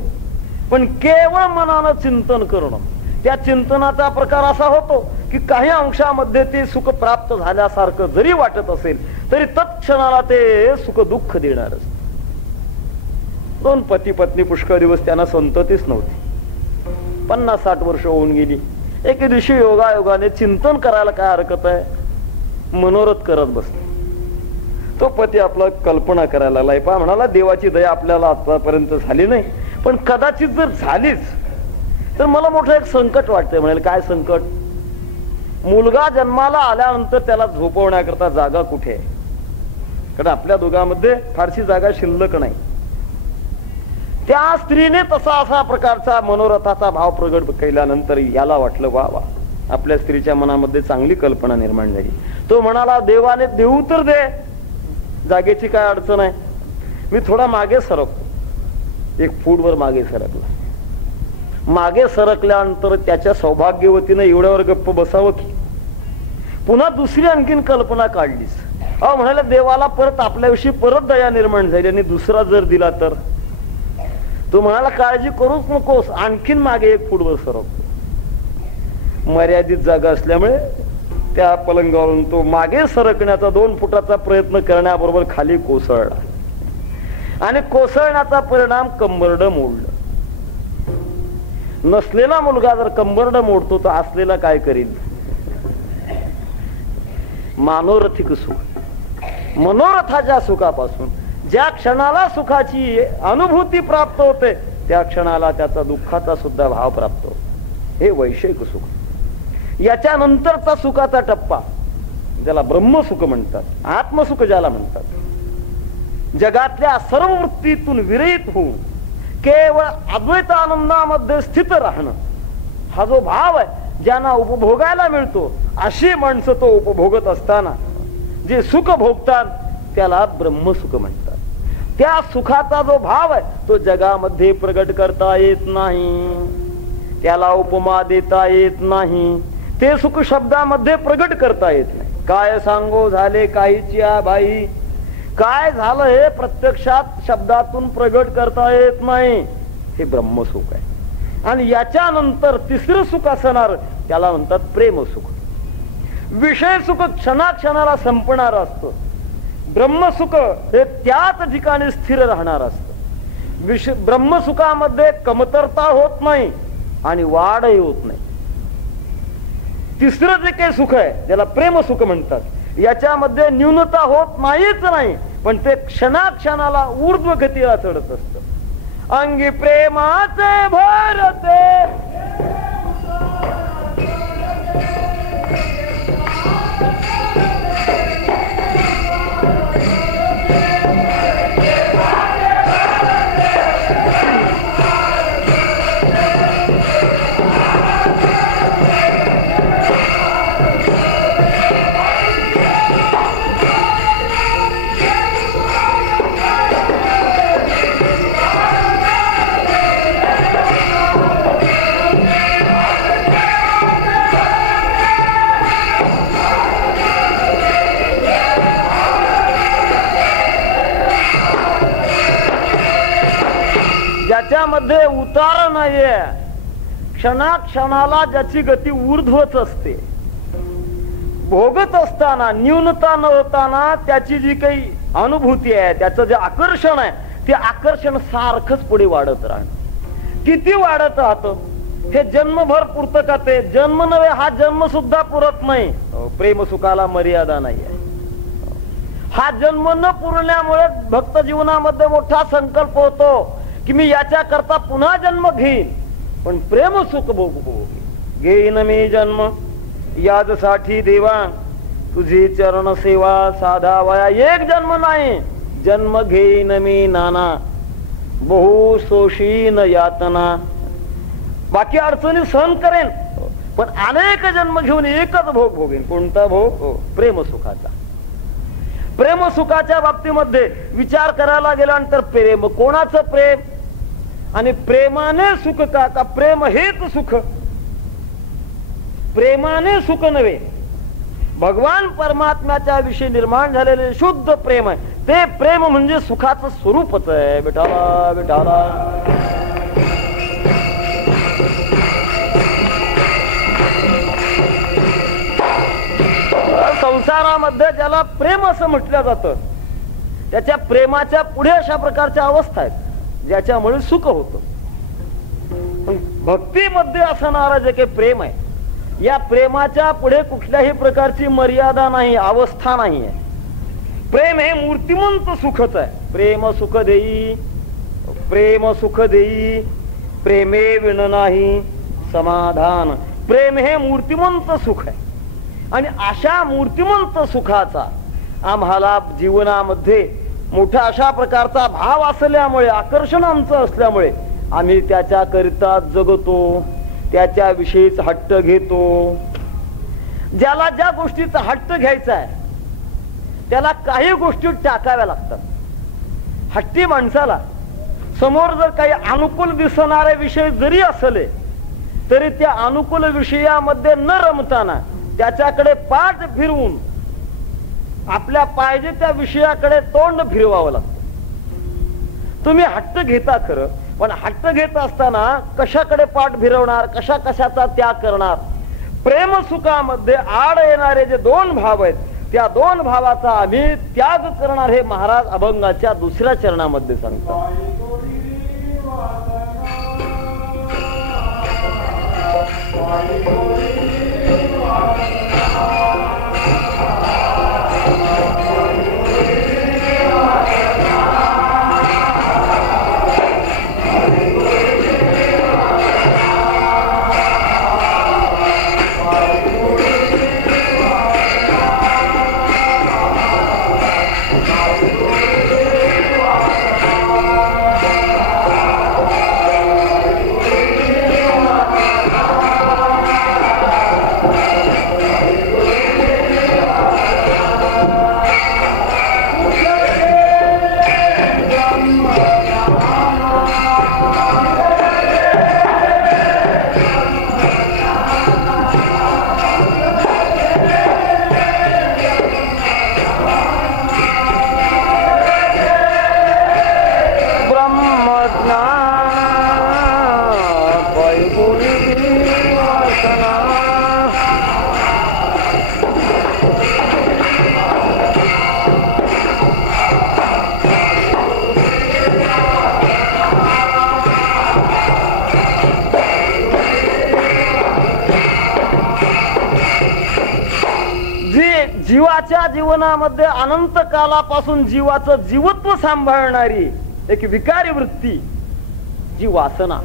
पण केवळ मनानं चिंतन करणं, त्या चिंतनाचा प्रकार असा होतो की काही अंशामध्ये ते सुख प्राप्त झाल्यासारखं जरी वाटत असेल तरी तत्क्षणाला ते सुख दुःख देणार असत. दोन पती पत्नी पुष्कळ दिवस त्यांना संततीच नव्हती, 50-60 वर्ष होऊन गेली. एके दिवशी योगायोगाने चिंतन करायला काय हरकत आहे, मनोरथ करत बसले. तो पती आपला कल्पना करायला लागला. पहा म्हणाला, देवाची दया आपल्याला आतापर्यंत झाली नाही, पण कदाचित जर झालीच तर मला मोठं एक संकट वाटतंय. म्हणाल, काय संकट? मुलगा जन्माला आल्यानंतर त्याला झोपवण्याकरता जागा कुठे आहे? कारण आपल्या दोघांमध्ये फारशी जागा शिल्लक नाही. त्या स्त्रीने तसा असा प्रकारचा मनोरथाचा भाव प्रगट केल्यानंतर याला वाटलं, वा वा, आपल्या स्त्रीच्या मनामध्ये चांगली कल्पना निर्माण झाली. तो म्हणाला, देवाने देऊ तर दे, जागेची काय अडचण आहे, मी थोडा मागे सरकतो. 1 फूटवर मागे सरकला. मागे सरकल्यानंतर त्याच्या सौभाग्यवतीनं एवढ्यावर गप्प बसावं की पुन्हा दुसरी आणखीन कल्पना काढलीस. म्हणाले, देवाला परत आपल्याविषयी परत दया निर्माण झाली आणि दुसरा जर दिला तर? तो म्हणाला, काळजी करूच नकोस, आणखीन मागे 1 फूटवर सरकतो. मर्यादित जागा असल्यामुळे त्या पलंगावरून तो मागे सरकण्याचा 2 फुटाचा प्रयत्न करण्याबरोबर खाली कोसळला आणि कोसळण्याचा परिणाम कंबरड मोडलं. नसलेला मुलगा जर कंबरड मोडतो तर असलेला काय करील? मानोरथिक सुख. मनोरथाच्या सुखापासून ज्या क्षणाला सुखाची अनुभूती प्राप्त होते त्या क्षणाला त्याचा दुःखाचा सुद्धा भाव प्राप्त होतो. हे वैषयिक सुख. याच्यानंतरचा सुखाचा टप्पा ज्याला ब्रह्मसुख म्हणतात, आत्मसुख ज्याला म्हणतात, जगातल्या सर्व वृत्तीतून विरहित होऊन केवळ अद्वैत आनंदामध्ये स्थित राहणं, हा जो भाव आहे ज्यांना उपभोगायला मिळतो अशी माणसं तो उपभोगत असताना जे सुख भोगतात त्याला ब्रह्मसुख म्हणतात. त्या सुखाचा जो भाव आहे तो जगामध्ये प्रगट करता येत नाही, त्याला उपमा देता येत नाही, ते सुख शब्दामध्ये प्रगट करता येत नाही. काय सांगो झाले काहीची बाई, काय झालं हे प्रत्यक्षात शब्दातून प्रगट करता येत नाही. हे ब्रह्मसुख आहे. आणि याच्यानंतर तिसरं सुख असणार त्याला म्हणतात प्रेमसुख. विषय सुख क्षणाक्षणाला संपणार असतं, ब्रह्मसुख हे त्याच ठिकाणी स्थिर राहणार असतं. ब्रह्मसुखामध्ये कमतरता होत नाही आणि वाढही होत नाही. तिसरं जे काही सुख आहे ज्याला प्रेमसुख म्हणतात याच्यामध्ये न्यूनता होत नाहीच नाही, पण ते क्षणाक्षणाला ऊर्ध्व गतीला चढत असत. अंगी प्रेमाचे भरते ज्याच्यामध्ये उतार नाहीये, क्षणाक्षणाला ज्याची गती ऊर्ध्वच असते भोगत असताना न्यूनता न होताना त्याची जी काही अनुभूती आहे, त्याचं जे आकर्षण आहे, ते आकर्षण सारखंच पुढे वाढत राहणं. किती वाढत राहतं हे जन्मभर पुरतं का? ते जन्म नव्हे, हा जन्म सुद्धा पुरत नाही. प्रेम सुखाला मर्यादा नाही आहे. हा जन्म न पुरण्यामुळे भक्त जीवनामध्ये मोठा संकल्प होतो की मी याच्या करता पुन्हा जन्म घेईन, पण प्रेम सुख घेईन मी जन्म याजसाठी देवा तुझी चरण सेवा साधावया. एक जन्म नाही, जन्म घेईन मी नाना बहु सोशीन यातना. बाकी अडचणी सहन करेन, पण अनेक जन्म घेऊन एकच भोग भोगेन. कोणता भोग? प्रेम सुखाचा. प्रेम सुखाच्या बाबतीमध्ये विचार करायला गेल्यानंतर प्रेम कोणाचं प्रेम आणि प्रेमाने सुख का प्रेम हेच सुख? प्रेमाने सुख नव्हे, भगवान परमात्म्याच्या विषयी निर्माण झालेले शुद्ध प्रेम आहे. ते प्रेम म्हणजे सुखाचं स्वरूपच आहे. विठाला विठाला. संसारामध्ये ज्याला प्रेम असं म्हटलं जातं, त्याच्या प्रेमाच्या पुढे अशा प्रकारच्या अवस्था आहेत ज्याच्यामुळे सुख होतं. भक्तीमध्ये असणारं जे काही प्रेम आहे, या प्रेमाच्या पुढे कुठल्याही प्रकारची मर्यादा नाही, अवस्था नाही आहे. प्रेम हे मूर्तिमंत सुखच आहे. प्रेम सुख देई, प्रेम सुख देई, प्रेमे विण नाही समाधान. प्रेम हे मूर्तिमंत सुख आहे आणि अशा मूर्तिमंत सुखाचा आम्हाला जीवनामध्ये मोठा अशा प्रकारचा भाव असल्यामुळे, आकर्षण आमचं असल्यामुळे आम्ही त्याच्याकरिता जगतो, त्याच्या विषयीच हट्ट घेतो. ज्याला ज्या गोष्टीचा हट्ट घ्यायचा आहे त्याला काही गोष्टी टाकाव्या लागतात. हट्टी माणसाला समोर जर काही अनुकूल दिसणारे विषय जरी असले तरी त्या अनुकूल विषयामध्ये न रमताना त्याच्याकडे पाठ फिरवून आपल्या पाहिजे त्या विषयाकडे तोंड फिरवावं लागतं. तुम्ही हट्ट घेता खरं, पण हट्ट घेत असताना कशाकडे पाठ फिरवणार, कशाचा त्याग करणार? प्रेम सुखामध्ये आड येणारे जे दोन भाव आहेत, त्या दोन भावाचा आम्ही त्याग करणार हे महाराज अभंगाच्या दुसऱ्या चरणामध्ये सांगतात. जीवाच्या जीवनामध्ये अनंत कालापासून जीवाचं जीवत्व सांभाळणारी एक विकारी वृत्ती जी वासना,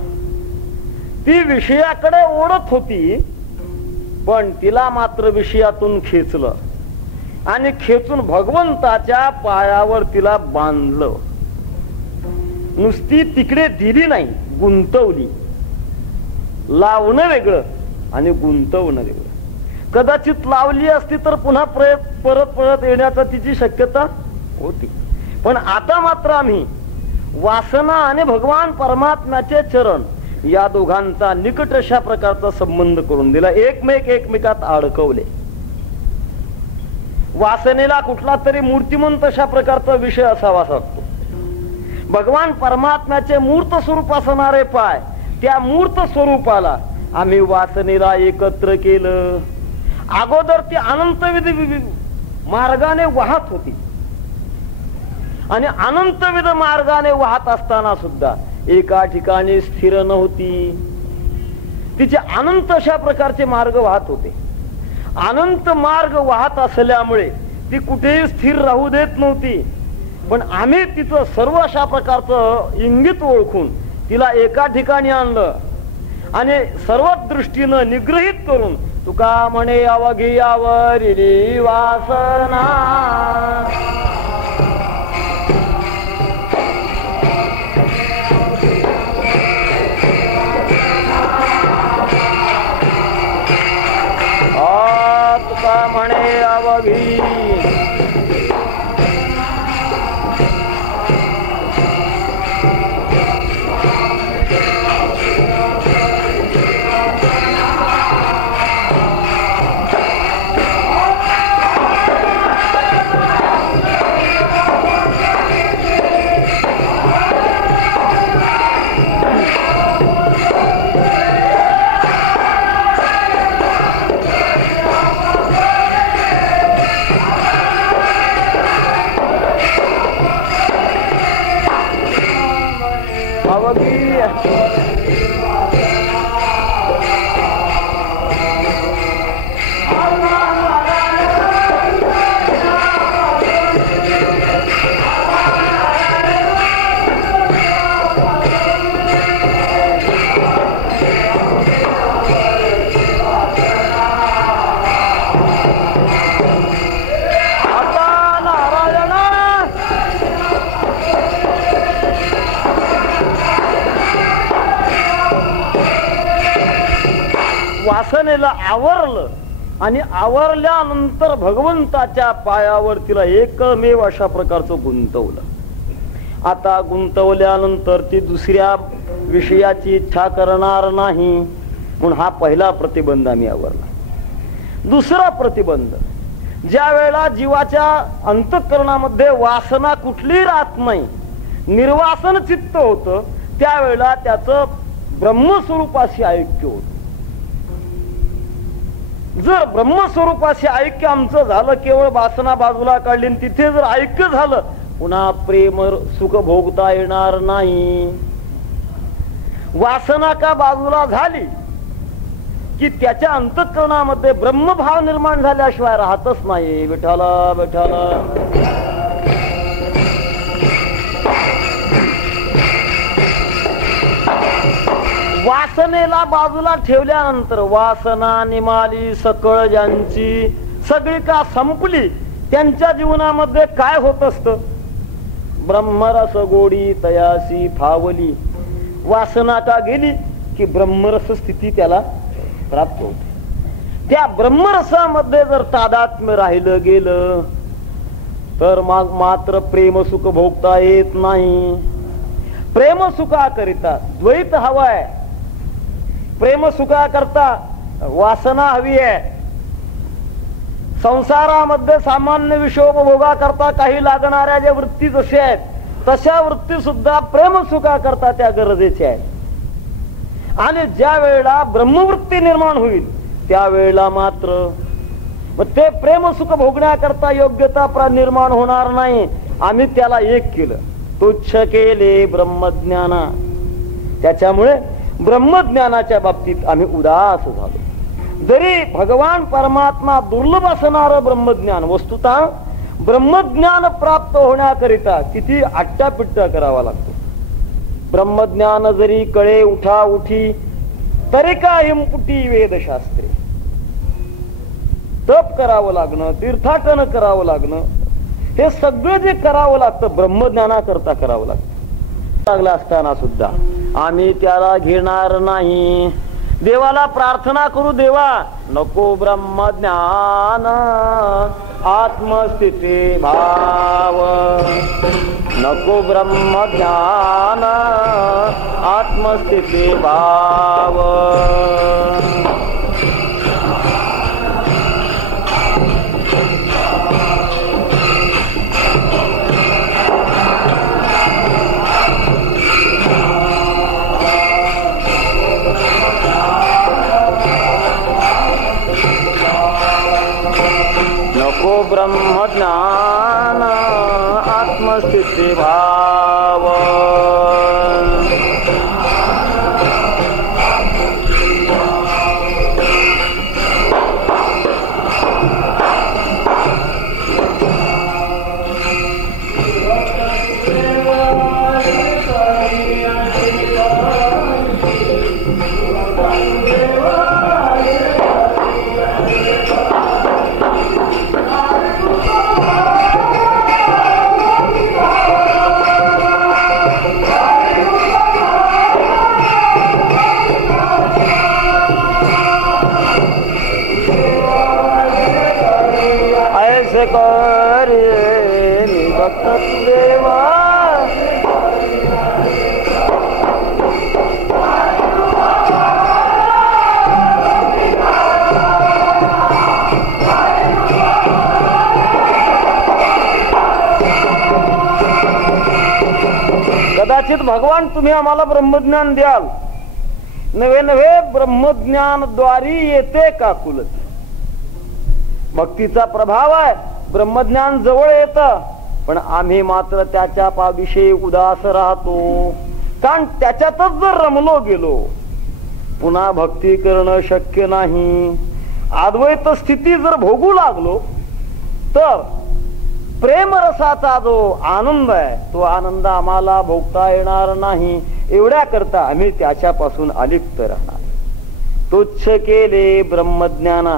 ती विषयाकडे ओढत होती, पण तिला मात्र विषयातून खेचलं आणि खेचून भगवंताच्या पायावर तिला बांधलं. नुसती तिकडे दिली नाही, गुंतवली. लावणं वेगळं आणि गुंतवणं वेगळं. कदाचित लावली असती तर पुन्हा परत येण्याचा तिची शक्यता होती, पण आता मात्र आम्ही वासना आणि भगवान परमात्म्याचे चरण या दोघांचा निकट अशा प्रकारचा संबंध करून दिला. एकमेकात अडकवले. वासनेला कुठला तरी मूर्तिमंत अशा प्रकारचा विषय असावा लागतो. भगवान परमात्म्याचे मूर्त स्वरूप असणारे पाय, त्या मूर्त स्वरूपाला आम्ही वासनेला एकत्र केलं अगोदर ती अनंतविध मार्गाने वाहत होती आणि अनंतविध मार्गाने वाहत असताना सुद्धा एका ठिकाणी स्थिर नव्हती. तिचे अनंत अशा प्रकारचे मार्ग वाहत होते. अनंत मार्ग वाहत असल्यामुळे ती कुठेही स्थिर राहू देत नव्हती. पण आम्ही तिचं सर्व अशा प्रकारचं इंगित ओळखून तिला एका ठिकाणी आणलं आणि सर्व दृष्टीनं निग्रहित करून तुका म्हणे अवघी आवरिली वासना. तुका म्हणे अवघी वासनेला आवरलं आणि आवरल्यानंतर भगवंताच्या पायावर तिला एकमेव अशा प्रकारचं गुंतवलं. आता गुंतवल्यानंतर ती दुसऱ्या विषयाची इच्छा करणार नाही म्हणून हा पहिला प्रतिबंध आम्ही आवरला. दुसरा प्रतिबंध, ज्या वेळेला जीवाच्या अंतःकरणामध्ये वासना कुठली राहत नाही, निर्वासन चित्त होतं, त्यावेळेला त्याचं ब्रह्मस्वरूपाशी ऐक्य होत. जर ब्रह्मस्वरूपाशी ऐक्य आमचं झालं, केवळ वासना बाजूला काढली, तिथे जर ऐक्य झालं, पुन्हा प्रेम सुख भोगता येणार नाही. वासना का बाजूला झाली की त्याच्या अंतःकरणामध्ये ब्रह्मभाव निर्माण झाल्याशिवाय राहतच नाही. विठाला विठाला. वासनेला बाजूला ठेवल्यानंतर वासना निमाली सकळ ज्यांची सगळी का संपली, त्यांच्या जीवनामध्ये काय होत असत? ब्रह्मरस गोडी तयासी फावली. वासना का गेली की ब्रह्मरस स्थिती त्याला प्राप्त होते. त्या ब्रह्मरसामध्ये जर तादात्म्य राहिलं गेलं तर मग मात्र प्रेम सुख भोगता येत नाही. प्रेम सुखाकरिता द्वैत हवाय. प्रेम सुखाकरता वासना हवी आहे. संसारामध्ये सामान्य विषयोपभोगा करता काही लागणाऱ्या ज्या वृत्ती जशा आहेत तशा वृत्ती सुद्धा प्रेम सुखाकरता त्या गरजेच्या आहेत. आणि ज्या वेळेला ब्रह्मवृत्ती निर्माण होईल त्यावेळेला मात्र ते प्रेम सुख भोगण्याकरता योग्यता निर्माण होणार नाही. आम्ही त्याला एक केलं, तुच्छ केले ब्रह्मज्ञाना. त्याच्यामुळे ब्रह्मज्ञानाच्या बाबतीत आम्ही उदास झालो. जरी भगवान परमात्मा दुर्लभ असणारं ब्रह्मज्ञान, वस्तुतः ब्रह्मज्ञान प्राप्त होण्याकरिता किती आट्टापिट्टा करावा लागतो. ब्रह्मज्ञान जरी कळे उठा उठी तरी का हिमपुटी वेदशास्त्रे. तप करावं लागणं, तीर्थाटन करावं लागणं, हे सगळं जे करावं लागतं ब्रह्मज्ञानाकरता करावं लागतं. लागलं असताना सुद्धा आम्ही त्याला घेणार नाही. देवाला प्रार्थना करू, देवा नको ब्रह्मज्ञान आत्मस्थिती भाव, नको ब्रह्मज्ञान आत्मस्थिती भाव. ब्रह्मज्ञान आत्मस्थिती भाव कदाचित भगवान तुम्ही आम्हाला ब्रह्मज्ञान द्याल, नवे नवे ब्रह्मज्ञान द्वारी येते का कुलत. भक्तीचा प्रभाव आहे, ब्रह्मज्ञान जवळ येतं, पण आम्ही मात्र त्याच्या विषयी उदास राहतो. कारण त्याच्यातच जर रमलो गेलो पुन्हा भक्ती करणं शक्य नाही. अद्वैत स्थिती जर भोगू लागलो तर प्रेमरसाचा जो आनंद आहे तो आनंद आम्हाला भोगता येणार नाही. एवढ्या करता आम्ही त्याच्यापासून अलिप्त राहणार. तुच्छ केले ब्रह्मज्ञाना.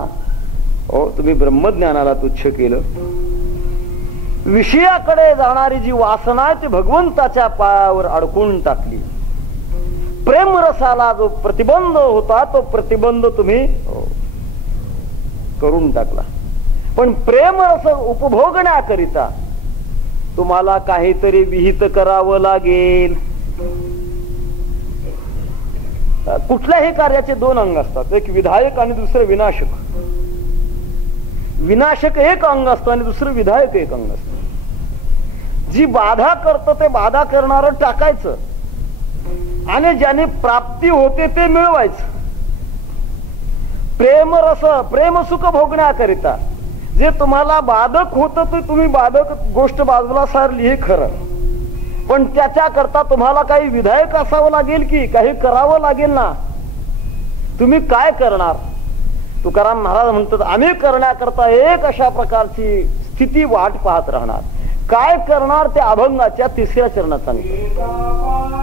हो, तुम्ही ब्रह्मज्ञानाला तुच्छ केलं. विषयाकडे जाणारी जी वासना आहे ती भगवंताच्या पायावर अडकून टाकली. प्रेमरसाला जो प्रतिबंध होता तो प्रतिबंध तुम्ही करून टाकला. पण प्रेमरस उपभोगण्याकरिता तुम्हाला काहीतरी विहित करावं लागेल. कुठल्याही कार्याचे दोन अंग असतात, एक विधायक आणि दुसरं विनाशक. विनाशक एक अंग असतं आणि दुसरं विधायक एक अंग असतं. जी बाधा करतं ते बाधा करणारं टाकायचं आणि ज्याने प्राप्ती होते ते मिळवायचं. प्रेमरस प्रेमसुख भोगण्याकरिता जे तुम्हाला बाधक होतं ते तुम्ही बाधक गोष्ट बाजूला सारली हे खरं, पण त्याच्या करता तुम्हाला काही विधायक असावं लागेल की काही करावं लागेल ना. तुम्ही काय करणार. तुकाराम महाराज म्हणतात आम्ही करण्याकरता एक अशा प्रकारची स्थिती वाट पाहत राहणार. काय करणार ते अभंगाच्या 3ऱ्या चरणात सांगतो.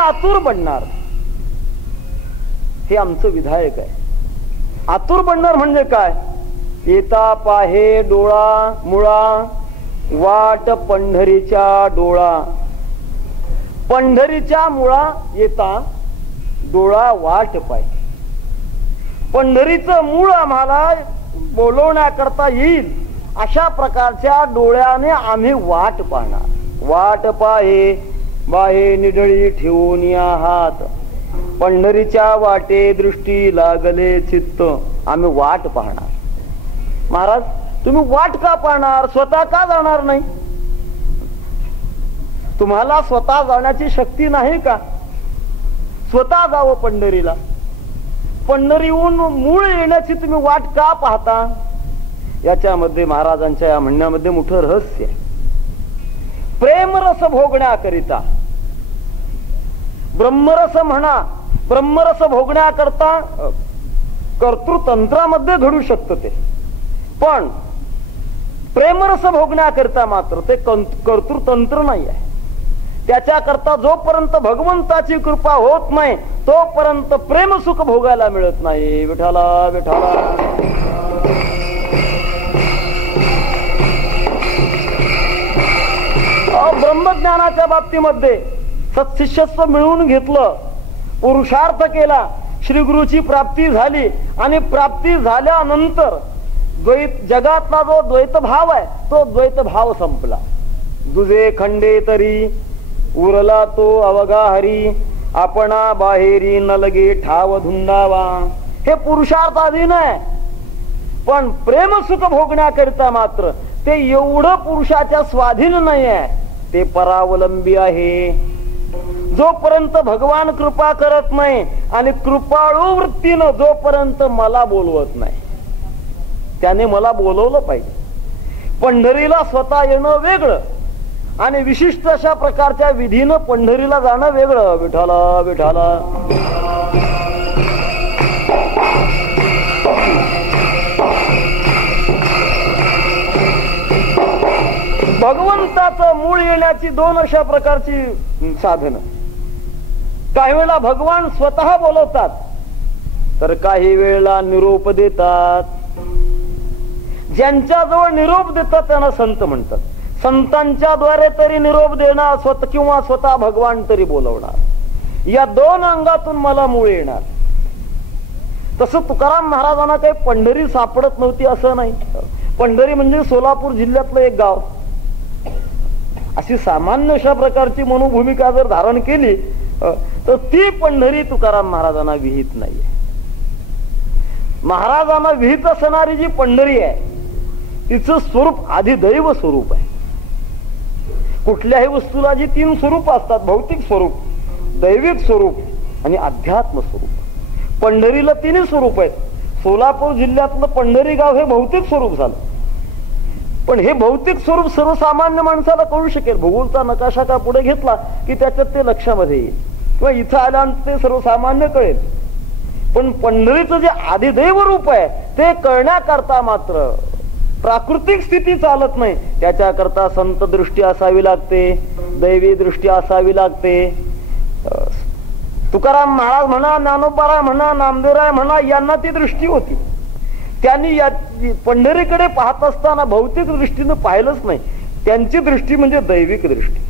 आतुर बनणार हे आमचं विधायक आहे. आतुर बनणार म्हणजे काय. येता पाहे डोळा मुळा वाट पंढरीच्या डोळा. पंढरीच्या मुळा येता डोळा वाट पाय. पंढरीचं मूळ आम्हाला बोलवण्याकरता येईल अशा प्रकारच्या डोळ्याने आम्ही वाट पाहणार. वाट पाहे बाहे निडळी ठेवून या हात, पंढरीच्या वाटे दृष्टी लागले चित्त. आम्ही वाट पाहणार. महाराज तुम्ही वाट का पाहणार, स्वतः का जाणार नाही? तुम्हाला स्वतः जाण्याची शक्ती नाही का? स्वतः जावं पंढरीला. पंढरीहून मूळ येण्याची तुम्ही वाट का पाहता? याच्यामध्ये महाराजांच्या या म्हणण्यामध्ये मोठं रहस्य आहे. प्रेमरस भोगण्याकरिता, ब्रह्मरस म्हणा, ब्रह्मरस भोगण्याकरता कर्तृतंत्रामध्ये घडू शकतं ते, पण प्रेमरस भोगण्याकरिता मात्र ते कर्तृतंत्र नाही आहे. त्याच्याकरता जोपर्यंत भगवंताची कृपा होत नाही तोपर्यंत प्रेमसुख भोगायला मिळत नाही. विठाला विठाला. ब्रह्मज्ञानाच्या बाबतीमध्ये सत्शिष्यत्व मिळवून घेतलं, पुरुषार्थ केला, श्री गुरुची प्राप्ती झाली आणि प्राप्ती झाल्यानंतर जगातला जो द्वैत भाव आहे तो द्वैत भाव संपला. दुजे खंडे तरी उरला तो अवघा हरी, आपणा बाहेरी न लगे ठाव धुंडावा. हे पुरुषार्थाधीन आहे, पण प्रेमसुख भोगण्याकरिता मात्र ते एवढं पुरुषाच्या स्वाधीन नाही आहे, ते परावलंबी आहे. जोपर्यंत भगवान कृपा करत नाही आणि कृपाळू वृत्तीनं जोपर्यंत मला बोलवत नाही, त्याने मला बोलवलं पाहिजे. पंढरीला स्वतः येणं वेगळं आणि विशिष्ट अशा प्रकारच्या विधीनं पंढरीला जाणं वेगळं. विठाला विठाला. भगवंताचं मूळ येण्याची दोन अशा प्रकारची साधनं. काही वेळेला भगवान स्वतः बोलवतात, तर काही वेळेला निरोप देतात. ज्यांच्याजवळ निरोप देतात त्यांना संत म्हणतात. संतांच्या द्वारे तरी निरोप देणार स्वतः किंवा स्वतः भगवान तरी बोलवणार. या दोन अंगातून मला मूळ येणार. तसं तुकाराम महाराजांना काही पंढरी सापडत नव्हती असं नाही. पंढरी म्हणजे सोलापूर जिल्ह्यातलं एक गाव. अशी सामान्य अशा प्रकारची मनोभूमिका जर धारण केली तर ती पंढरी तुकाराम महाराजांना विहित नाही. महाराजांना विहित असणारी जी पंढरी आहे तिचं स्वरूप आधिदैव स्वरूप आहे. कुठल्याही वस्तूला जी तीन स्वरूप असतात, भौतिक स्वरूप, दैविक स्वरूप आणि अध्यात्म स्वरूप. पंढरीला तिन्ही स्वरूप आहेत. सोलापूर जिल्ह्यातलं पंढरी गाव हे भौतिक स्वरूप झालं, पण हे भौतिक स्वरूप सर्वसामान्य माणसाला कळू शकेल. भूगोलचा नकाशा का पुढे घेतला की त्याच्यात ते लक्षामध्ये येईल, किंवा इथं आल्यानंतर ते सर्वसामान्य कळेल. पण पंढरीचं जे आदिदैव रूप आहे ते कळण्याकरता मात्र प्राकृतिक स्थिती चालत नाही. त्याच्याकरता संत दृष्टी असावी लागते, दैवी दृष्टी असावी लागते. तुकाराम महाराज म्हणा, ज्ञानोबाराय म्हणा, नामदेवराय म्हणा, यांना ती दृष्टी होती. त्यांनी या पंढरीकडे पाहत असताना भौतिक दृष्टीनं पाहिलंच नाही. त्यांची दृष्टी म्हणजे दैविक दृष्टी.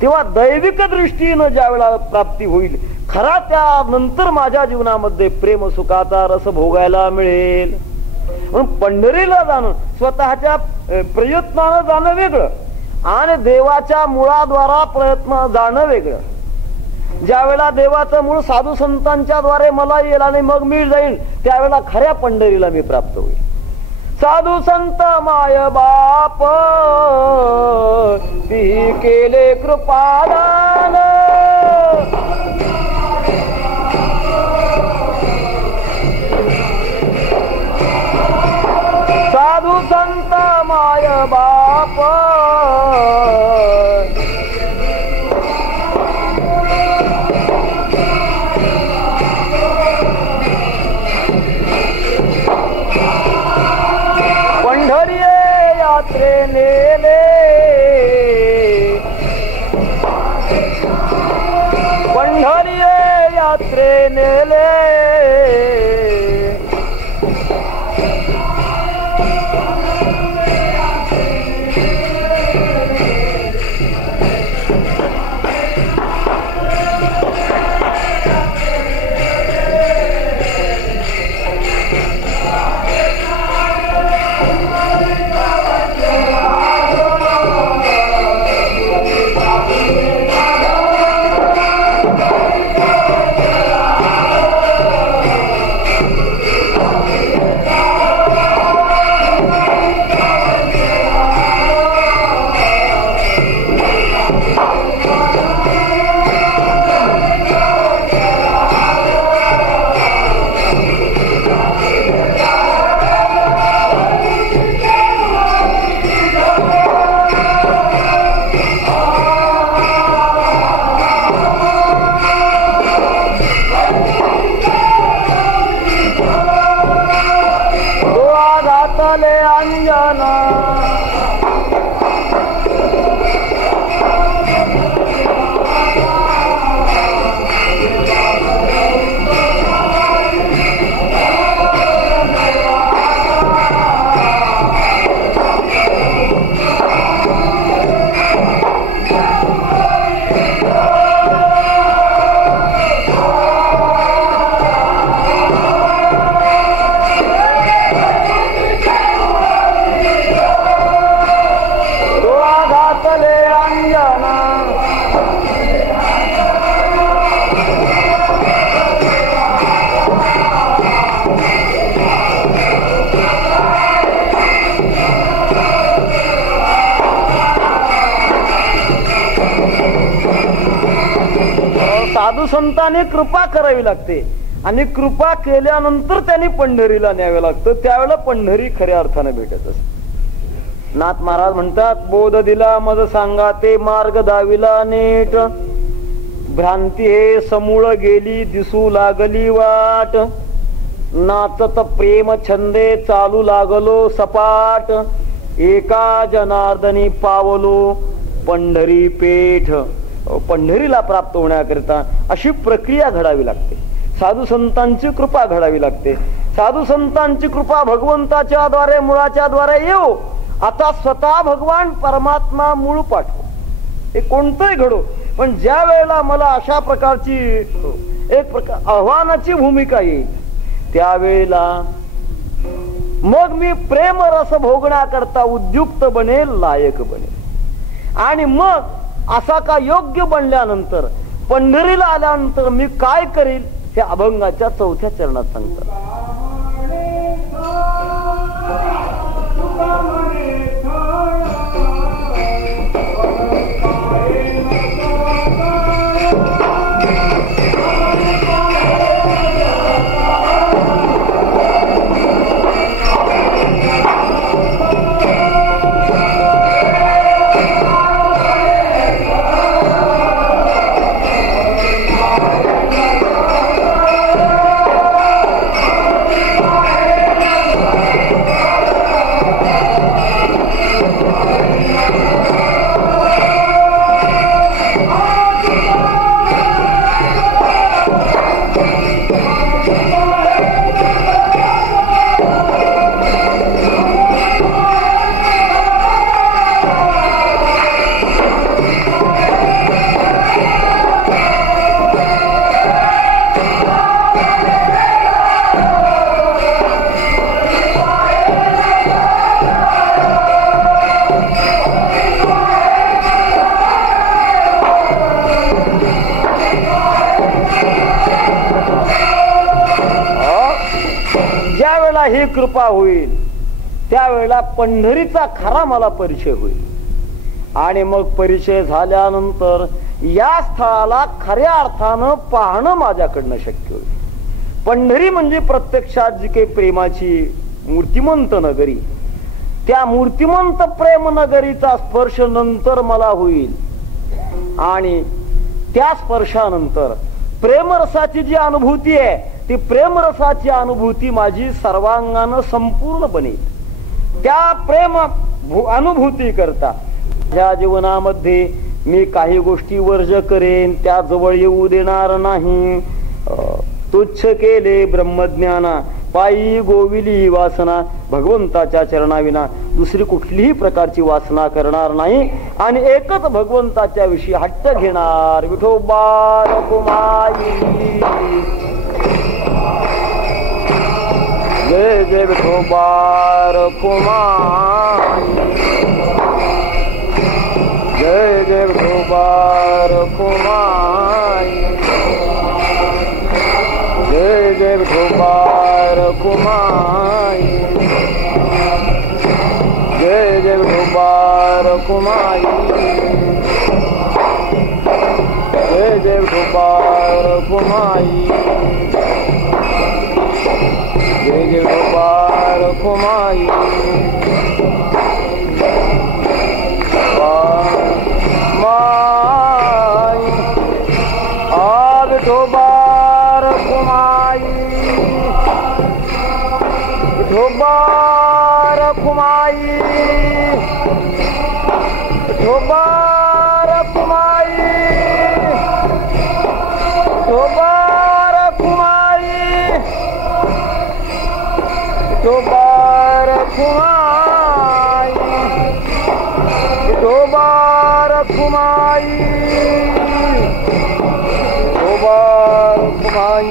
तेव्हा दैविक दृष्टीनं ज्या वेळेला प्राप्ती होईल, खरा त्यानंतर माझ्या जीवनामध्ये प्रेम सुखाचा रस भोगायला मिळेल. म्हणून पंढरीला जाणं, स्वतःच्या प्रयत्नानं जाणं वेगळं आणि देवाच्या मुळाद्वारा प्रयत्न जाणं वेगळं. ज्या वेळेला देवाचं मूळ साधू संतांच्या द्वारे मला येईल आणि मग मी जाईल, त्यावेळेला खऱ्या पंढरीला मी प्राप्त होईल. साधू संत माय बाप ती केले कृपादान, साधू संत माय बाप पंढरी यात्रे नेले, पंढरी यात्रे नेले, घातले अंजना साधू संतांनी कृपा करावी लागते आणि कृपा केल्यानंतर त्यांनी पंढरीला न्यावे लागतं. त्यावेळेला पंढरी खऱ्या अर्थाने भेटत असते. नाथ महाराज म्हणतात, बोध दिला मज सांगा ते मार्ग दाविला नीट, भ्रांती हे समूळ गेली दिसू लागली वाट, नाचत प्रेम छंदे चालू लागलो सपाट, एका जनार्दनी पावलो पंढरी पेठ. पंढरीला प्राप्त होण्याकरिता अशी प्रक्रिया घडावी लागते. साधू संतांची कृपा घडावी लागते. साधू संतांची कृपा भगवंताच्या द्वारे मुळाच्या द्वारे येऊ. आता स्वतः भगवान परमात्मा मूळ पाठव, हे कोणतंही घडो, पण ज्या वेळेला मला अशा प्रकारची एक प्रकार आव्हानाची भूमिका येईल त्यावेळेला मग मी प्रेम रस भोगण्याकरता उद्युक्त बनेल, लायक बनेल. आणि मग असा का योग्य बनल्यानंतर पंढरीला आल्यानंतर मी काय करील हे अभंगाच्या 4थ्या चरणात सांगतात. ही कृपा होईल त्यावेळेला पंढरीचा खरा मला परिचय होईल. आणि मग परिचय झाल्यानंतर या स्थळाला खऱ्या अर्थानं पाहणं माझ्याकडनं शक्य होईल. पंढरी म्हणजे प्रत्यक्षात जी काही प्रेमाची मूर्तिमंत नगरी, त्या मूर्तिमंत प्रेम नगरीचा स्पर्श नंतर मला होईल. आणि त्या स्पर्शानंतर प्रेमरसाची जी अनुभूती आहे ती प्रेमरसाची अनुभूती माझी सर्वांगानं संपूर्ण बनेल. त्या प्रेम अनुभूती करता या जीवनामध्ये मी काही गोष्टी वर्ज करेन, त्या जवळ येऊ देणार नाही. तुच्छ केले ब्रह्मज्ञाना पायी गोविली वासना, भगवंताच्या चरणाविना दुसरी कुठलीही प्रकारची वासना करणार नाही आणि एकच भगवंताच्या विषयी हट्ट घेणार. विठोबा रखुमाई जय जय विठोबा रखुमाई, जय जय विठोबा रखुमाई, जय जय विठोबा रखुमाई, जय जय विठोबा रखुमाई, जय जय विठोबा रखुमाई, जय जय विठोबा रखुमाई. माई आ विठोबा रखुमाई, विठोबा कुमाई विठोबार कुमाई विठोबार कुमाई विठोबार कुमाई विठोबार कुमाई विठोबार कुमाई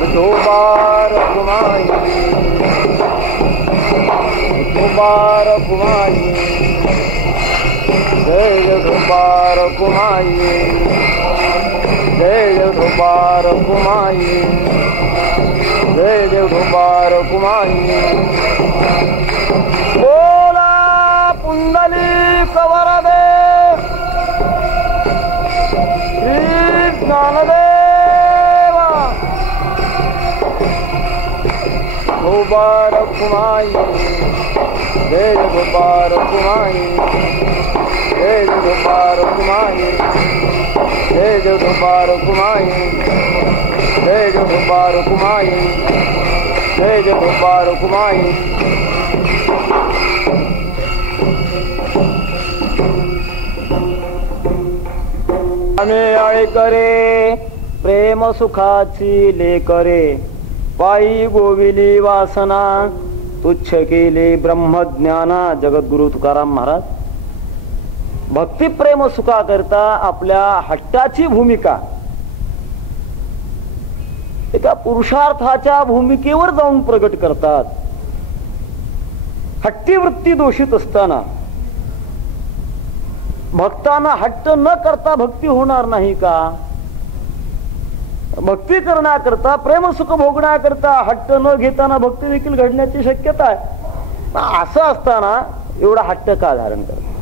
विठोबार कुमाई विठोबार कुमाई जय विठोबार कुमाई जय विठोबार कुमाई जय विठोबार कुमाई बोला पुंडलिक वरदे श्री ज्ञानदेवा विठोबार कुमाई जय विठोबार कुमाई जय विठोबार कुमाई जय विठोबार कुमाई जय विठोबार कुमाई जय विठोबार कुमाई आळे करे प्रेम सुखाची लेकरे पायी गोविली वासना तुच्छ केले ब्रह्मज्ञाना. जगद्गुरु तुकाराम महाराज भक्ती प्रेम सुखा करता आपल्या हट्टाची भूमिका एका पुरुषार्थाच्या भूमिकेवर जाऊन प्रगट करतात. हट्टी वृत्ती दोषित असताना भक्तांना हट्ट न करता भक्ती होणार नाही का? भक्ती करण्याकरता प्रेम सुख भोगण्याकरता हट्ट न घेताना भक्ती देखील घडण्याची शक्यता आहे. असं असताना एवढा हट्ट का धारण करतात?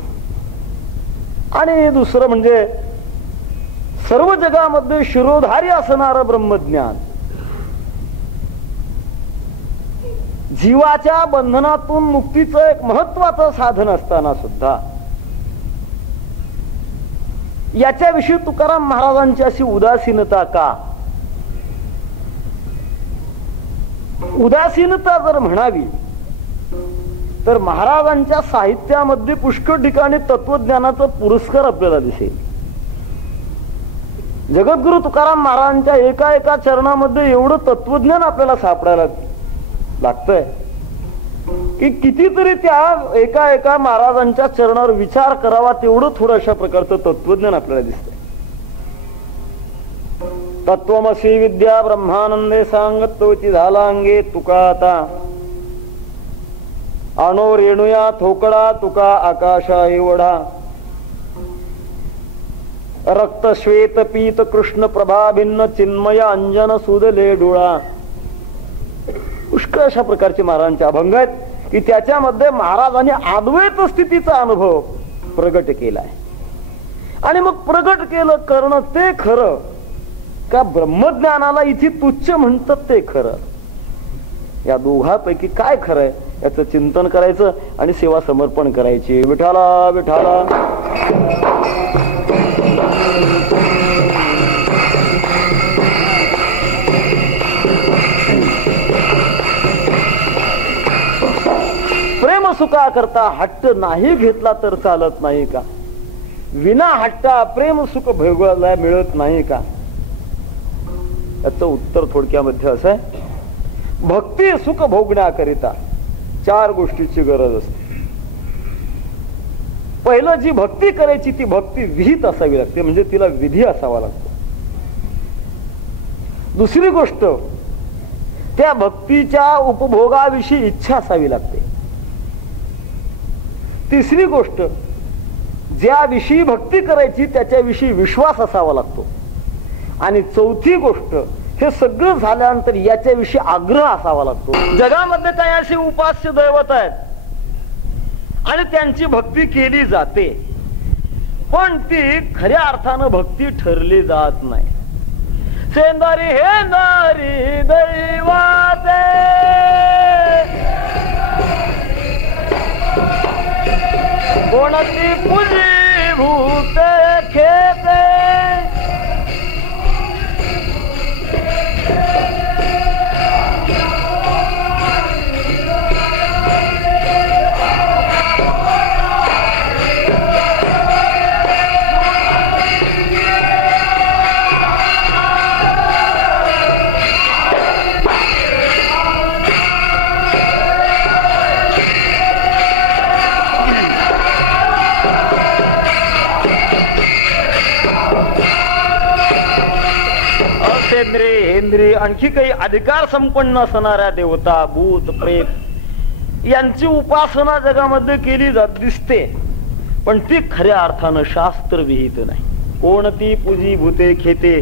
आणि दुसरं म्हणजे सर्व जगामध्ये शिरोधारी असणारं ब्रह्मज्ञान जीवाच्या बंधनातून मुक्तीचं एक महत्वाचं साधन असताना सुद्धा याच्याविषयी तुकाराम महाराजांची अशी उदासीनता का? उदासीनता जर म्हणावी तर महाराजांच्या साहित्यामध्ये पुष्कळ ठिकाणी तत्वज्ञानाचा पुरस्कार आपल्याला दिसेल. जगद्गुरु तुकाराम महाराजांच्या एका एका चरणामध्ये एवढं तत्वज्ञान आपल्याला सापडायला लागतंय की कितीतरी त्या एका एका महाराजांच्या चरणावर विचार करावा तेवढं थोडं अशा प्रकारचं तत्वज्ञान आपल्याला दिसतंय. तत्वमसी विद्या ब्रह्मानंदे सांगतोची झाला अंगे तुका आता आणो रेणुया थोकडा तुका आकाशा एवढा रक्त श्वेत पीत कृष्ण प्रभा भिन्न चिन्मय अंजन सुदले डोळा. पुष्कळ अशा प्रकारचे महाराजांचे अभंग आहेत की त्याच्यामध्ये महाराजांनी अद्वैत स्थितीचा अनुभव प्रगट केलाय. आणि मग प्रगट केलं करणं ते खरं का ब्रह्मज्ञानाला इथे तुच्छ म्हणतात ते खरं? या दोघांपैकी काय खरंय याचं चिंतन करायचं आणि सेवा समर्पण करायची. विठाला विठाला प्रेम सुखा करता हट्ट नाही घेतला तर चालत नाही का? विना हट्टा प्रेम सुख भोगायला मिळत नाही का? याचं उत्तर थोडक्यामध्ये असं आहे, भक्ती सुख भोगण्याकरिता चार गोष्टीची गरज असते. पहिलं जी भक्ती करायची ती भक्ती विहित असावी लागते, म्हणजे तिला विधी असावा लागतो. दुसरी गोष्ट त्या भक्तीच्या उपभोगाविषयी इच्छा असावी लागते. तिसरी गोष्ट ज्याविषयी भक्ती करायची त्याच्याविषयी विश्वास असावा लागतो. आणि चौथी गोष्ट हे सगळं झाल्यानंतर याच्याविषयी आग्रह असावा लागतो. जगामध्ये काही अशी उपास्य दैवत आहेत आणि त्यांची भक्ती केली जाते, पण ती खऱ्या अर्थानं भक्ती ठरली जात नाही. सेंदारी हेंदारी दैवाते कोणती पूजी भूते खेते चंद्रे हेंद्रे आणखी काही अधिकार संपन्न असणाऱ्या देवता भूत प्रेत यांची उपासना जगामध्ये केली जात दिसते, पण ती खऱ्या अर्थानं शास्त्र विहित नाही. कोणती पूजी भूते खेते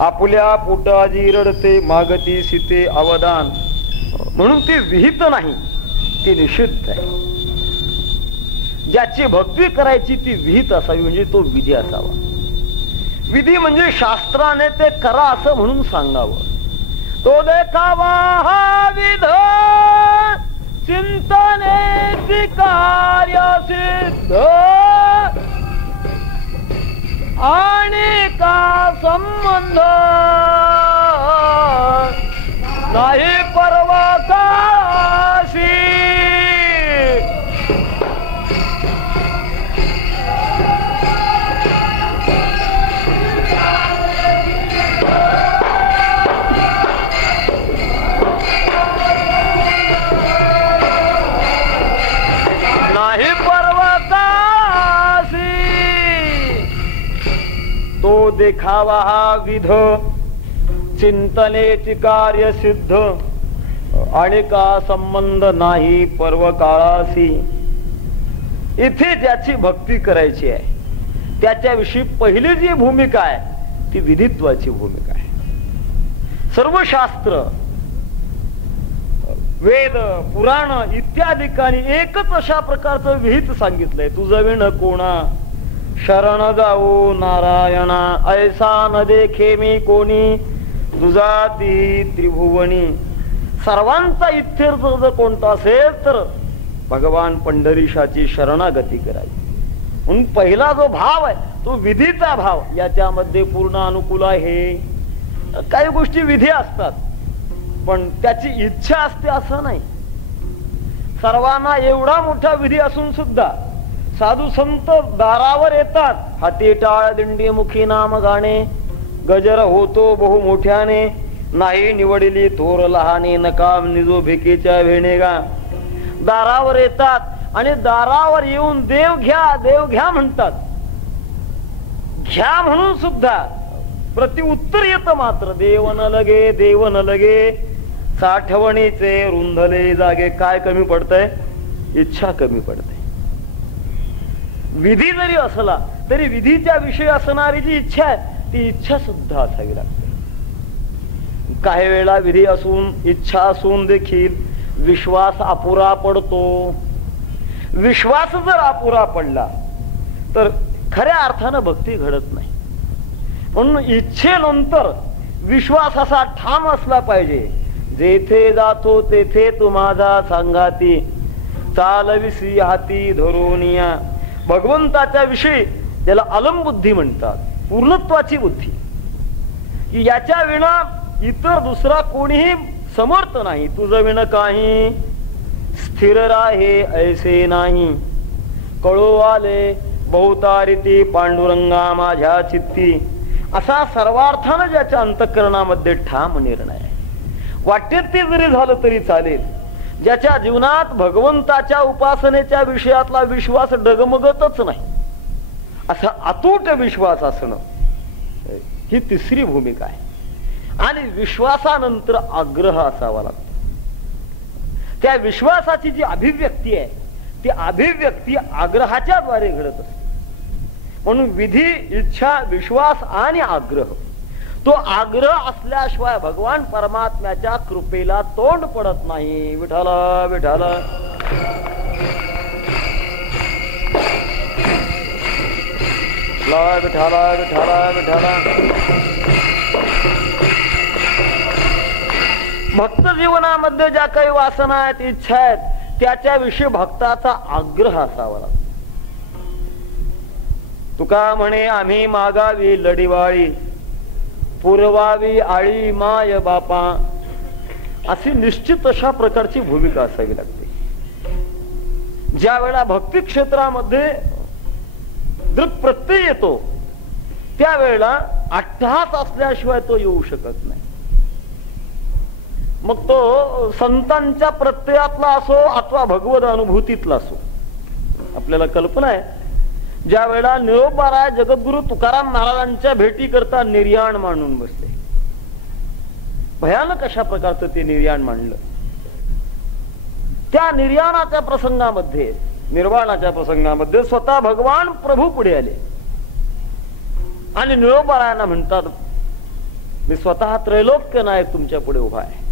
आपल्या पोटाजी रडते मागती सीते अवदान, म्हणून ती विहित नाही, ती निषिद्ध आहे. ज्याची भक्ती करायची ती विहित असावी, म्हणजे तो विधी असावा. विधी म्हणजे शास्त्राने ते करा असं म्हणून सांगावं. तो देखावा हा विध चिंतनेची कार्य सिद्ध आणि का संबंध नाही परवा काशी. नाही परवा काशी तो देखावा हा विध चिंतनेची कार्य सिद्ध आणि का संबंध नाही पर्व काळाशी. इथे ज्याची भक्ती करायची आहे त्याच्याविषयी पहिली जी भूमिका आहे ती विधित्वाची भूमिका आहे. सर्व शास्त्र वेद पुराण इत्यादी एकच अशा प्रकारचं विहित सांगितलंय. तुझं विण कोणा शरण जाऊ नारायणा ऐसा न देखे मी कोणी दुजाती त्रिभुवनी. सर्वांचा इत्यर्थ जर कोणता असेल तर भगवान पंढरीशाची शरणागती करावी. म्हणून पहिला जो भाव आहे तो विधीचा भाव. याच्यामध्ये पूर्ण अनुकूल आहे. काही गोष्टी विधी असतात पण त्याची इच्छा असते असं नाही. सर्वांना एवढा मोठा विधी असून सुद्धा साधू संत दारावर येतात. हाती टाळ दिंडी मुखी नाम गाणे गजर होतो बहु मोठ्याने नाही निवडली थोर लहाने नकाम निजो भिकेच्या भेणेगा. दारावर येतात आणि दारावर येऊन देव घ्या म्हणतात. घ्या म्हणून सुद्धा प्रति उत्तर येत मात्र देव न लगे साठवणीचे रुंधले जागे. काय कमी पडतंय? इच्छा कमी पडते. विधी जरी असला तरी विधीच्या विषयी असणारी जी इच्छा आहे ती इच्छा सुद्धा असावी लागते. काही वेळा विधी असून इच्छा असून देखील विश्वास अपुरा पडतो. विश्वास जर अपुरा पडला तर खऱ्या अर्थानं भक्ती घडत नाही. म्हणून इच्छेनंतर विश्वास असा ठाम असला पाहिजे. जेथे जातो तेथे तू माझा सांगाती चालविसी हाती धरोनिया. भगवंताच्या विषयी त्याला अलमबुद्धी म्हणतात, पूर्णत्वाची बुद्धी, की याच्या विना इतर दुसरा कोणीही समर्थ नाही. तुझं विण काही स्थिर राहे ऐसे नाही. कळो आले बहुतारिती पांडुरंगा माझ्या चित्ती. असा सर्वार्थानं ज्याच्या अंतःकरणामध्ये ठाम निर्णय आहे. वाटेत ते जरी झालं तरी चालेल. ज्याच्या जीवनात भगवंताच्या उपासनेच्या विषयातला विश्वास डगमगतच नाही असा अतूट विश्वास असणं ही तिसरी भूमिका आहे. आणि विश्वासानंतर आग्रह असावा लागतो. त्या विश्वासाची जी अभिव्यक्ती आहे ती अभिव्यक्ती आग्रहाच्या द्वारे घडत असते. म्हणून विधी इच्छा विश्वास आणि आग्रह. तो आग्रह असल्याशिवाय भगवान परमात्म्याच्या कृपेला तोंड पडत नाही. विठ्ठल विठ्ठल विठ्ठल विठ्ठल विठ्ठल. भक्त जीवनामध्ये ज्या काही वासना आहेत इच्छा आहेत त्याच्याविषयी भक्ताचा आग्रह असावा लागतो. तुका म्हणे आम्ही मागावी लढीवाळी पुरवावी आळी माय बापा. अशी निश्चित अशा प्रकारची भूमिका असावी लागते. ज्या वेळा भक्ती क्षेत्रामध्ये दृढ प्रत्यय येतो त्यावेळेला अट्टहास असल्याशिवाय तो येऊ शकत नाही. मग तो संतांच्या प्रत्ययातला असो अथवा भगवत अनुभूतीतला असो. आपल्याला कल्पना आहे ज्या वेळेला निरोपाराय जगद्गुरु तुकाराम महाराजांच्या भेटी करता निर्याण मांडून बसले भयानक अशा प्रकारचं ते निर्याण मांडलं. त्या निर्याणाच्या प्रसंगामध्ये, निर्वाणाच्या प्रसंगामध्ये स्वतः भगवान प्रभू पुढे आले आणि निळोबारायांना म्हणतात, मी स्वतः त्रैलोक्य नायक तुमच्या पुढे उभा आहे.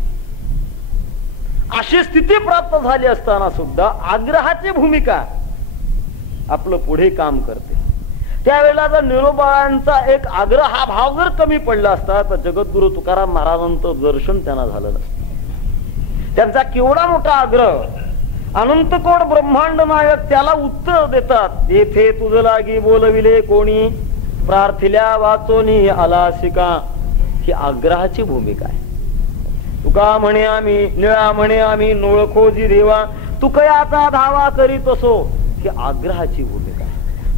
अशी स्थिती प्राप्त झाली असताना सुद्धा आग्रहाची भूमिका आपलं पुढे काम करते. त्यावेळेला जर निळोबारायांचा एक आग्रह हा भाव जर कमी पडला असता तर जगद्गुरु तुकाराम महाराजांचं दर्शन त्यांना झालं नसतं. त्यांचा केवढा मोठा आग्रह, अनंतकोट ब्रह्मांड नायक त्याला उत्तर देतात, येथे तुझ लागी बोलविले कोणी, प्रार्थिल्या वाचोनी आलासिका. ही आग्रहाची भूमिका आहे. तुका म्हणे आम्ही, निळा म्हणे आम्ही, नोळखोजी देवा, तुकयाचा धावा करीत असो. ही आग्रहाची भूमिका आहे.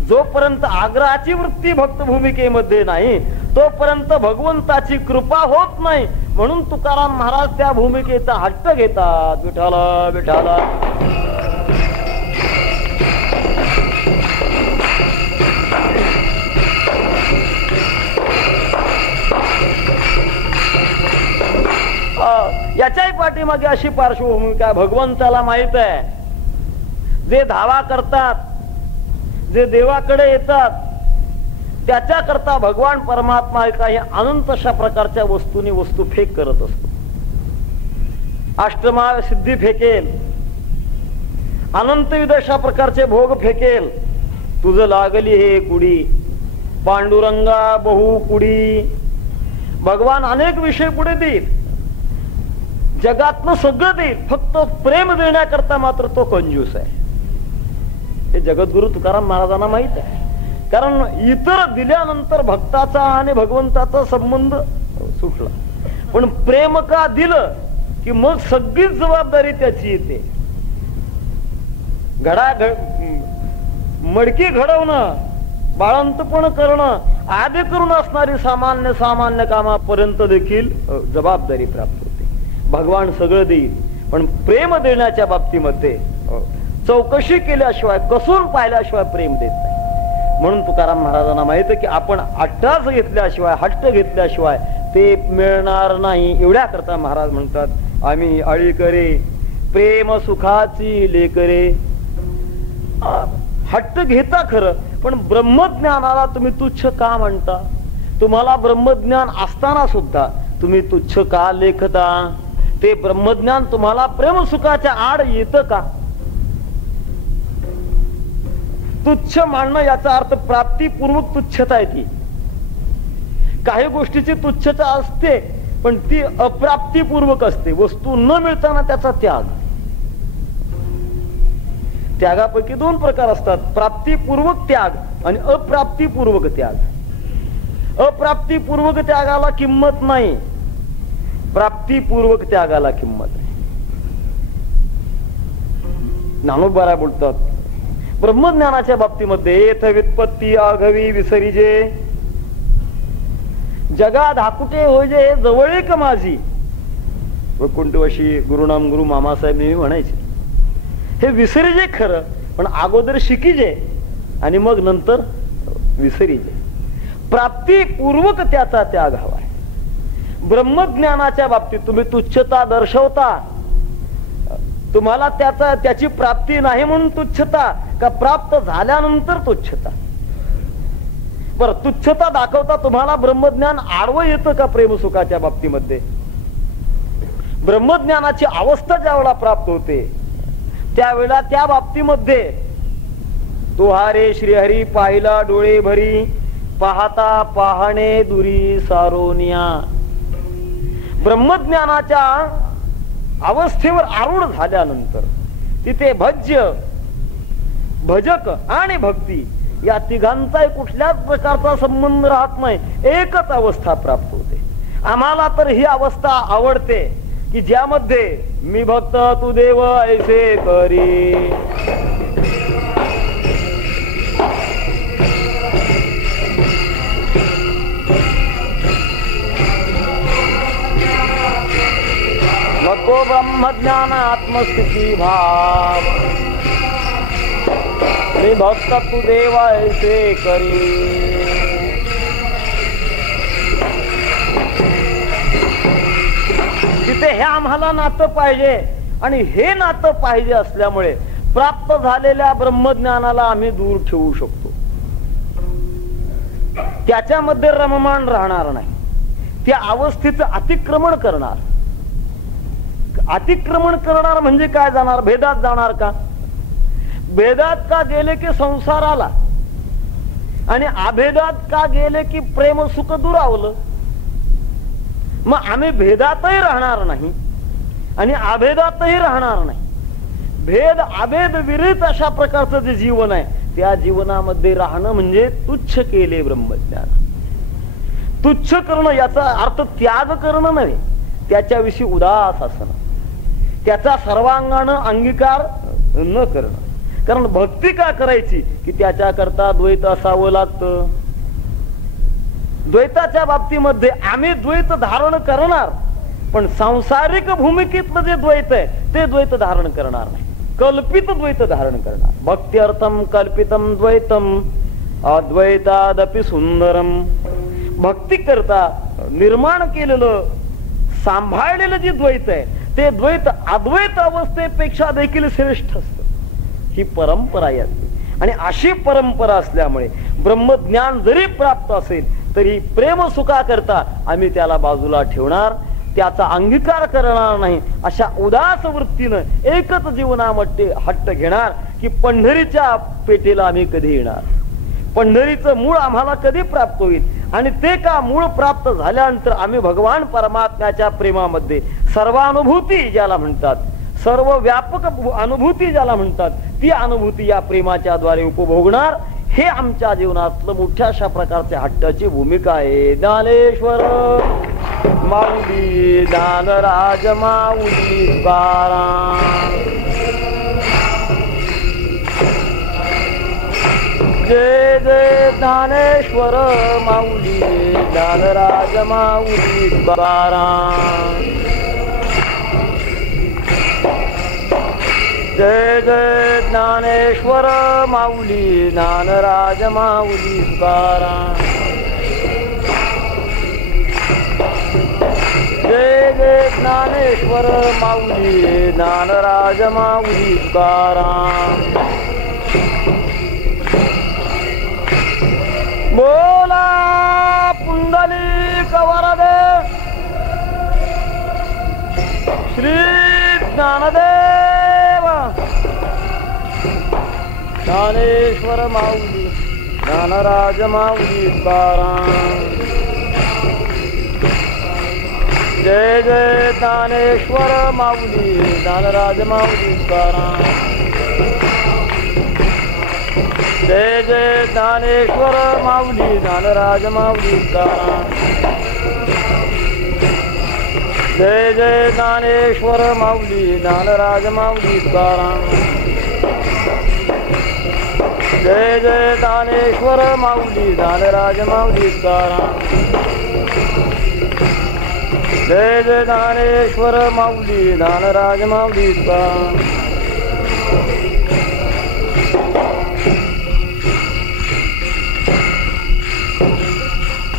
जोपर्यंत आग्रहाची वृत्ती भक्त भूमिकेमध्ये नाही तोपर्यंत भगवंताची कृपा होत नाही. म्हणून तुकाराम महाराज त्या भूमिकेचा हट्ट घेतात. विठाला विठाला. याच्याही पाठीमागे अशी पार्श्वभूमिका, भगवंताला माहित आहे जे धावा करतात, जे देवाकडे येतात, त्याच्याकरता भगवान परमात्मा काही अनंत अशा प्रकारच्या वस्तूंनी वस्तू फेक करत असतो. अष्टमा सिद्धी फेकेल, अनंतविध अशा प्रकारचे भोग फेकेल. तुझं लागली हे कुडी, पांडुरंगा बहु कुडी. भगवान अनेक विषय पुढे देईल, जगातनं सगळं देईल, फक्त प्रेम देण्याकरता मात्र तो कंजूस आहे. हे जगद्गुरु तुकाराम महाराजांना माहित आहे. कारण इतर दिल्यानंतर भक्ताचा आणि भगवंताचा संबंध सुटला, पण प्रेम का दिलं की मग सगळीच जबाबदारी त्याची येते. मडकी घडवणं, बाळंतपण करणं आदी करून असणारी सामान्य कामापर्यंत देखील जबाबदारी प्राप्त होते. भगवान सगळं देईल, पण प्रेम देण्याच्या बाबतीमध्ये चौकशी केल्याशिवाय, कसून पाहिल्याशिवाय प्रेम देत नाही. म्हणून तुकाराम महाराजांना माहित आहे की आपण अट्टास घेतल्याशिवाय, हट्ट घेतल्याशिवाय ते मिळणार नाही. एवढ्या करता महाराज म्हणतात, आम्ही आळी करे प्रेम सुखाची लेकरे. हट्ट घेता खरं, पण ब्रह्मज्ञानाला तुम्ही तुच्छ का म्हणता? तुम्हाला ब्रह्मज्ञान असताना सुद्धा तुम्ही तुच्छ का लेखता? ते ब्रह्मज्ञान तुम्हाला प्रेम सुखाच्या आड येतं का? तुच्छ मानणं याचा अर्थ प्राप्तीपूर्वक तुच्छता आहे. ती काही गोष्टीची तुच्छता असते, पण ती अप्राप्तीपूर्वक असते. वस्तू न मिळताना त्याचा त्याग. त्यागापैकी दोन प्रकार असतात, प्राप्तीपूर्वक त्याग आणि अप्राप्तीपूर्वक त्याग. अप्राप्तीपूर्वक त्यागाला किंमत नाही, प्राप्तीपूर्वक त्यागाला किंमत आहे. ज्ञानोबा बोलतात, ब्रह्मज्ञानाच्या बाबतीमध्ये येथ व्युत्पत्ती आघवी विसरीजे, जगा धाकुटे होजे जवळीक माझी. वैकुंठवाशी गुरुनाम गुरु मामासाहेब नेहमी म्हणायचे, हे विसरीजे खरं, पण अगोदर शिकीजे आणि मग नंतर विसरीजे. प्राप्तीपूर्वक त्याचा त्याग हवाय. ब्रह्मज्ञानाच्या बाबतीत तुम्ही तुच्छता दर्शवता, तुम्हाला त्याची प्राप्ती नाही म्हणून तुच्छता, का प्राप्त झाल्यानंतर तुच्छता? बर, तुच्छता दाखवता तुम्हाला ब्रह्मज्ञान आडवं येतं का? प्रेमसुखाच्या बाबतीमध्ये ब्रह्मज्ञानाची अवस्था ज्यावेळेला प्राप्त होते त्यावेळेला त्या बाबतीमध्ये तुहारे श्रीहरी पाहिला डोळे भरी, पाहता पाहणे दुरी सारोनिया. ब्रह्मज्ञानाच्या अवस्थेवर आरूढ झाल्यानंतर तिथे भज्य, भजक आणि भक्ती या तिघांचा कुठल्याच प्रकारचा संबंध राहत नाही. एकच अवस्था प्राप्त होते. आम्हाला तर ही अवस्था आवडते की ज्यामध्ये मी भक्त तू देव ऐसे करी. नको ब्रह्मज्ञान आत्मस्थिती भाव, मी भक्त तू देव ऐसे करी. तिथे हे आम्हाला नातं पाहिजे आणि हे नातं पाहिजे असल्यामुळे प्राप्त झालेल्या ब्रह्मज्ञानाला आम्ही दूर ठेवू शकतो. त्याच्यामध्ये रममाण राहणार नाही, त्या अवस्थेचं अतिक्रमण करणार. अतिक्रमण करणार म्हणजे काय? जाणार भेदात जाणार का? भेदात का गेले की संसाराला, आणि अभेदात का गेले की प्रेम सुख दुरावलं. मग आम्ही भेदातही राहणार नाही आणि अभेदातही राहणार नाही. भेद अभेद विरहित अशा प्रकारचं जे जीवन आहे, त्या जीवनामध्ये राहणं म्हणजे तुच्छ केले ब्रह्मज्ञान. तुच्छ करणं याचा अर्थ त्याग करणं नव्हे, त्याच्याविषयी उदास असणं, त्याचा सर्वांगानं अंगीकार न करणं. कारण भक्ती का करायची की त्याच्याकरता द्वैत असावं लागतं. द्वैताच्या बाबतीमध्ये आम्ही द्वैत धारण करणार, पण सांसारिक भूमिकेतलं जे द्वैत आहे ते द्वैत धारण करणार नाही, कल्पित द्वैत धारण करणार. भक्त्यर्थम कल्पितम द्वैतम अद्वैतादपि सुंदरम. भक्ती करता निर्माण केलेलं सांभाळलेलं जे द्वैत आहे ते द्वैत अद्वैत अवस्थेपेक्षा देखील श्रेष्ठ असतं. ही परंपरा यातली, आणि अशी परंपरा असल्यामुळे ब्रह्मज्ञान जरी प्राप्त असेल तरी प्रेम सुखा करता आम्ही त्याला बाजूला ठेवणार, त्याचा अंगीकार करणार नाही. अशा उदास वृत्तीनं एकच जीवनामध्ये हट्ट घेणार की पंढरीच्या पेटेला आम्ही कधी येणार, पंढरीचं मूळ आम्हाला कधी प्राप्त होईल. आणि ते का मूळ प्राप्त झाल्यानंतर आम्ही भगवान परमात्म्याच्या प्रेमामध्ये सर्वानुभूती ज्याला म्हणतात, सर्व व्यापक अनुभूती ज्याला म्हणतात, ती अनुभूती या प्रेमाच्या द्वारे उपभोगणार. हे आमच्या जीवनातलं मोठ्या अशा प्रकारच्या हट्टाची भूमिका आहे. ज्ञानेश्वर माऊली ज्ञानराज माऊली तुकाराम. जय जय ज्ञानेश्वर माऊली ज्ञानराज माऊली तुकाराम. जय जय ज्ञानेश्वर माऊली ज्ञानराज माऊली तुकाराम. जय जय ज्ञानेश्वर माऊली ज्ञानराज माऊली तुकाराम. बोला पुंडलिक वरदे श्री ज्ञानदेव ज्ञानेश्वर माऊली ज्ञानराज माऊली तुकाराम. जय जय ज्ञानेश्वर माऊली ज्ञानराज माऊली तुकाराम. जय जय ज्ञानेश्वर माऊली ज्ञानराज माऊली तुकाराम. जय जय ज्ञानेश्वर माऊली ज्ञानराज माऊली तुकाराम. जय जय ज्ञानेश्वर माऊली ज्ञानराज माऊली तुकाराम. जय जय ज्ञानेश्वर माऊली ज्ञानराज माऊली तुकाराम.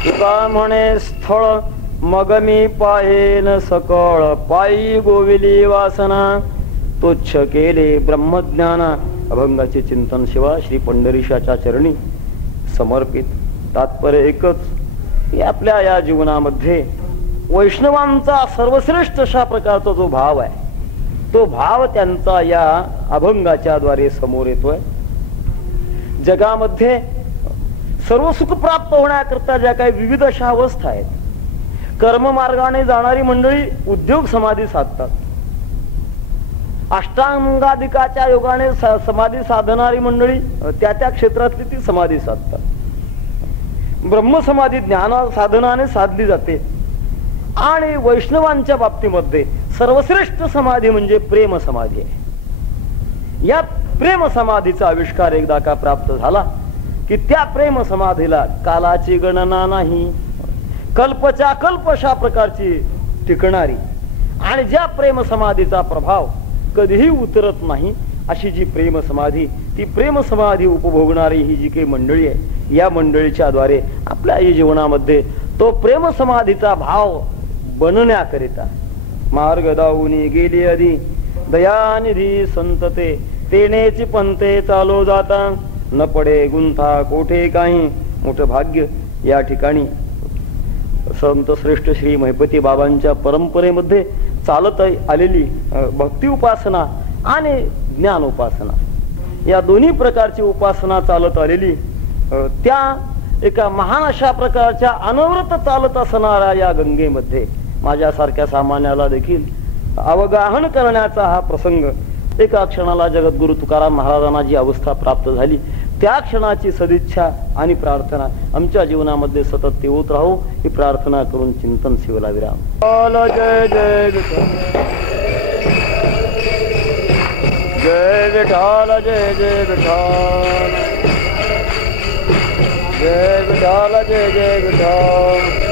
तुका म्हणे स्थळ मग मी पाहेन सकळ, पायी गोविली वासना तुच्छ केले ब्रह्मज्ञान. अभंगाचे चिंतन शिवा श्री पंढरीशाच्या चरणी समर्पित. तात्पर्य एकच की आपल्या या जीवनामध्ये वैष्णवांचा सर्वश्रेष्ठ अशा प्रकारचा जो भाव आहे तो भाव त्यांचा या अभंगाच्या द्वारे समोर येतोय. जगामध्ये सर्व सुख प्राप्त होण्याकरता ज्या काही विविध अशा अवस्था आहेत, कर्ममार्गाने जाणारी मंडळी उद्योग समाधी साधतात, अष्टांगाधिकाच्या योगाने समाधी साधणारी मंडळी त्या त्या क्षेत्रातली ती समाधी साधतात. ब्रह्मसमाधी ज्ञान साधनाने साधली जाते. आणि वैष्णवांच्या बाबतीमध्ये सर्वश्रेष्ठ समाधी म्हणजे प्रेम समाधी आहे. या प्रेम समाधीचा आविष्कार एकदा का प्राप्त झाला की त्या प्रेम समाधीला कालाची गणना नाही, कल्पच्या कल्प अशा प्रकारची टिकणारी आणि ज्या प्रेम समाधीचा प्रभाव कधीही उतरत नाही अशी जी प्रेम समाधी, ती प्रेम समाधी उपभोगणारी ही जी काही मंडळी आहे, या मंडळीच्या द्वारे आपल्या जीवनामध्ये तो प्रेम समाधीचा भाव बनण्याकरिता मार्ग दाऊनी गेली आधी दयानिधी संतते तेनेची पंते चालो जाता न पडे गुंथा कोठे काही मोठं भाग्य या ठिकाणी संत श्रेष्ठ श्री महिपती बाबांच्या परंपरेमध्ये चालत आलेली भक्ती उपासना आणि ज्ञान उपासना या दोन्ही प्रकारची उपासना चालत आलेली त्या एका महान अशा प्रकारच्या अनवरत चालत असणाऱ्या या गंगेमध्ये माझ्यासारख्या सामान्याला देखील अवगाहन करण्याचा हा प्रसंग एका क्षणाला जगद्गुरु तुकाराम महाराजांना जी अवस्था प्राप्त झाली त्या क्षणाची सदिच्छा आणि प्रार्थना आमच्या जीवनामध्ये सतत होत राहू ही प्रार्थना करून चिंतन शिवला विराम. जय जय विठाल जय जय विठाल जय विठाल जय जय विठाल.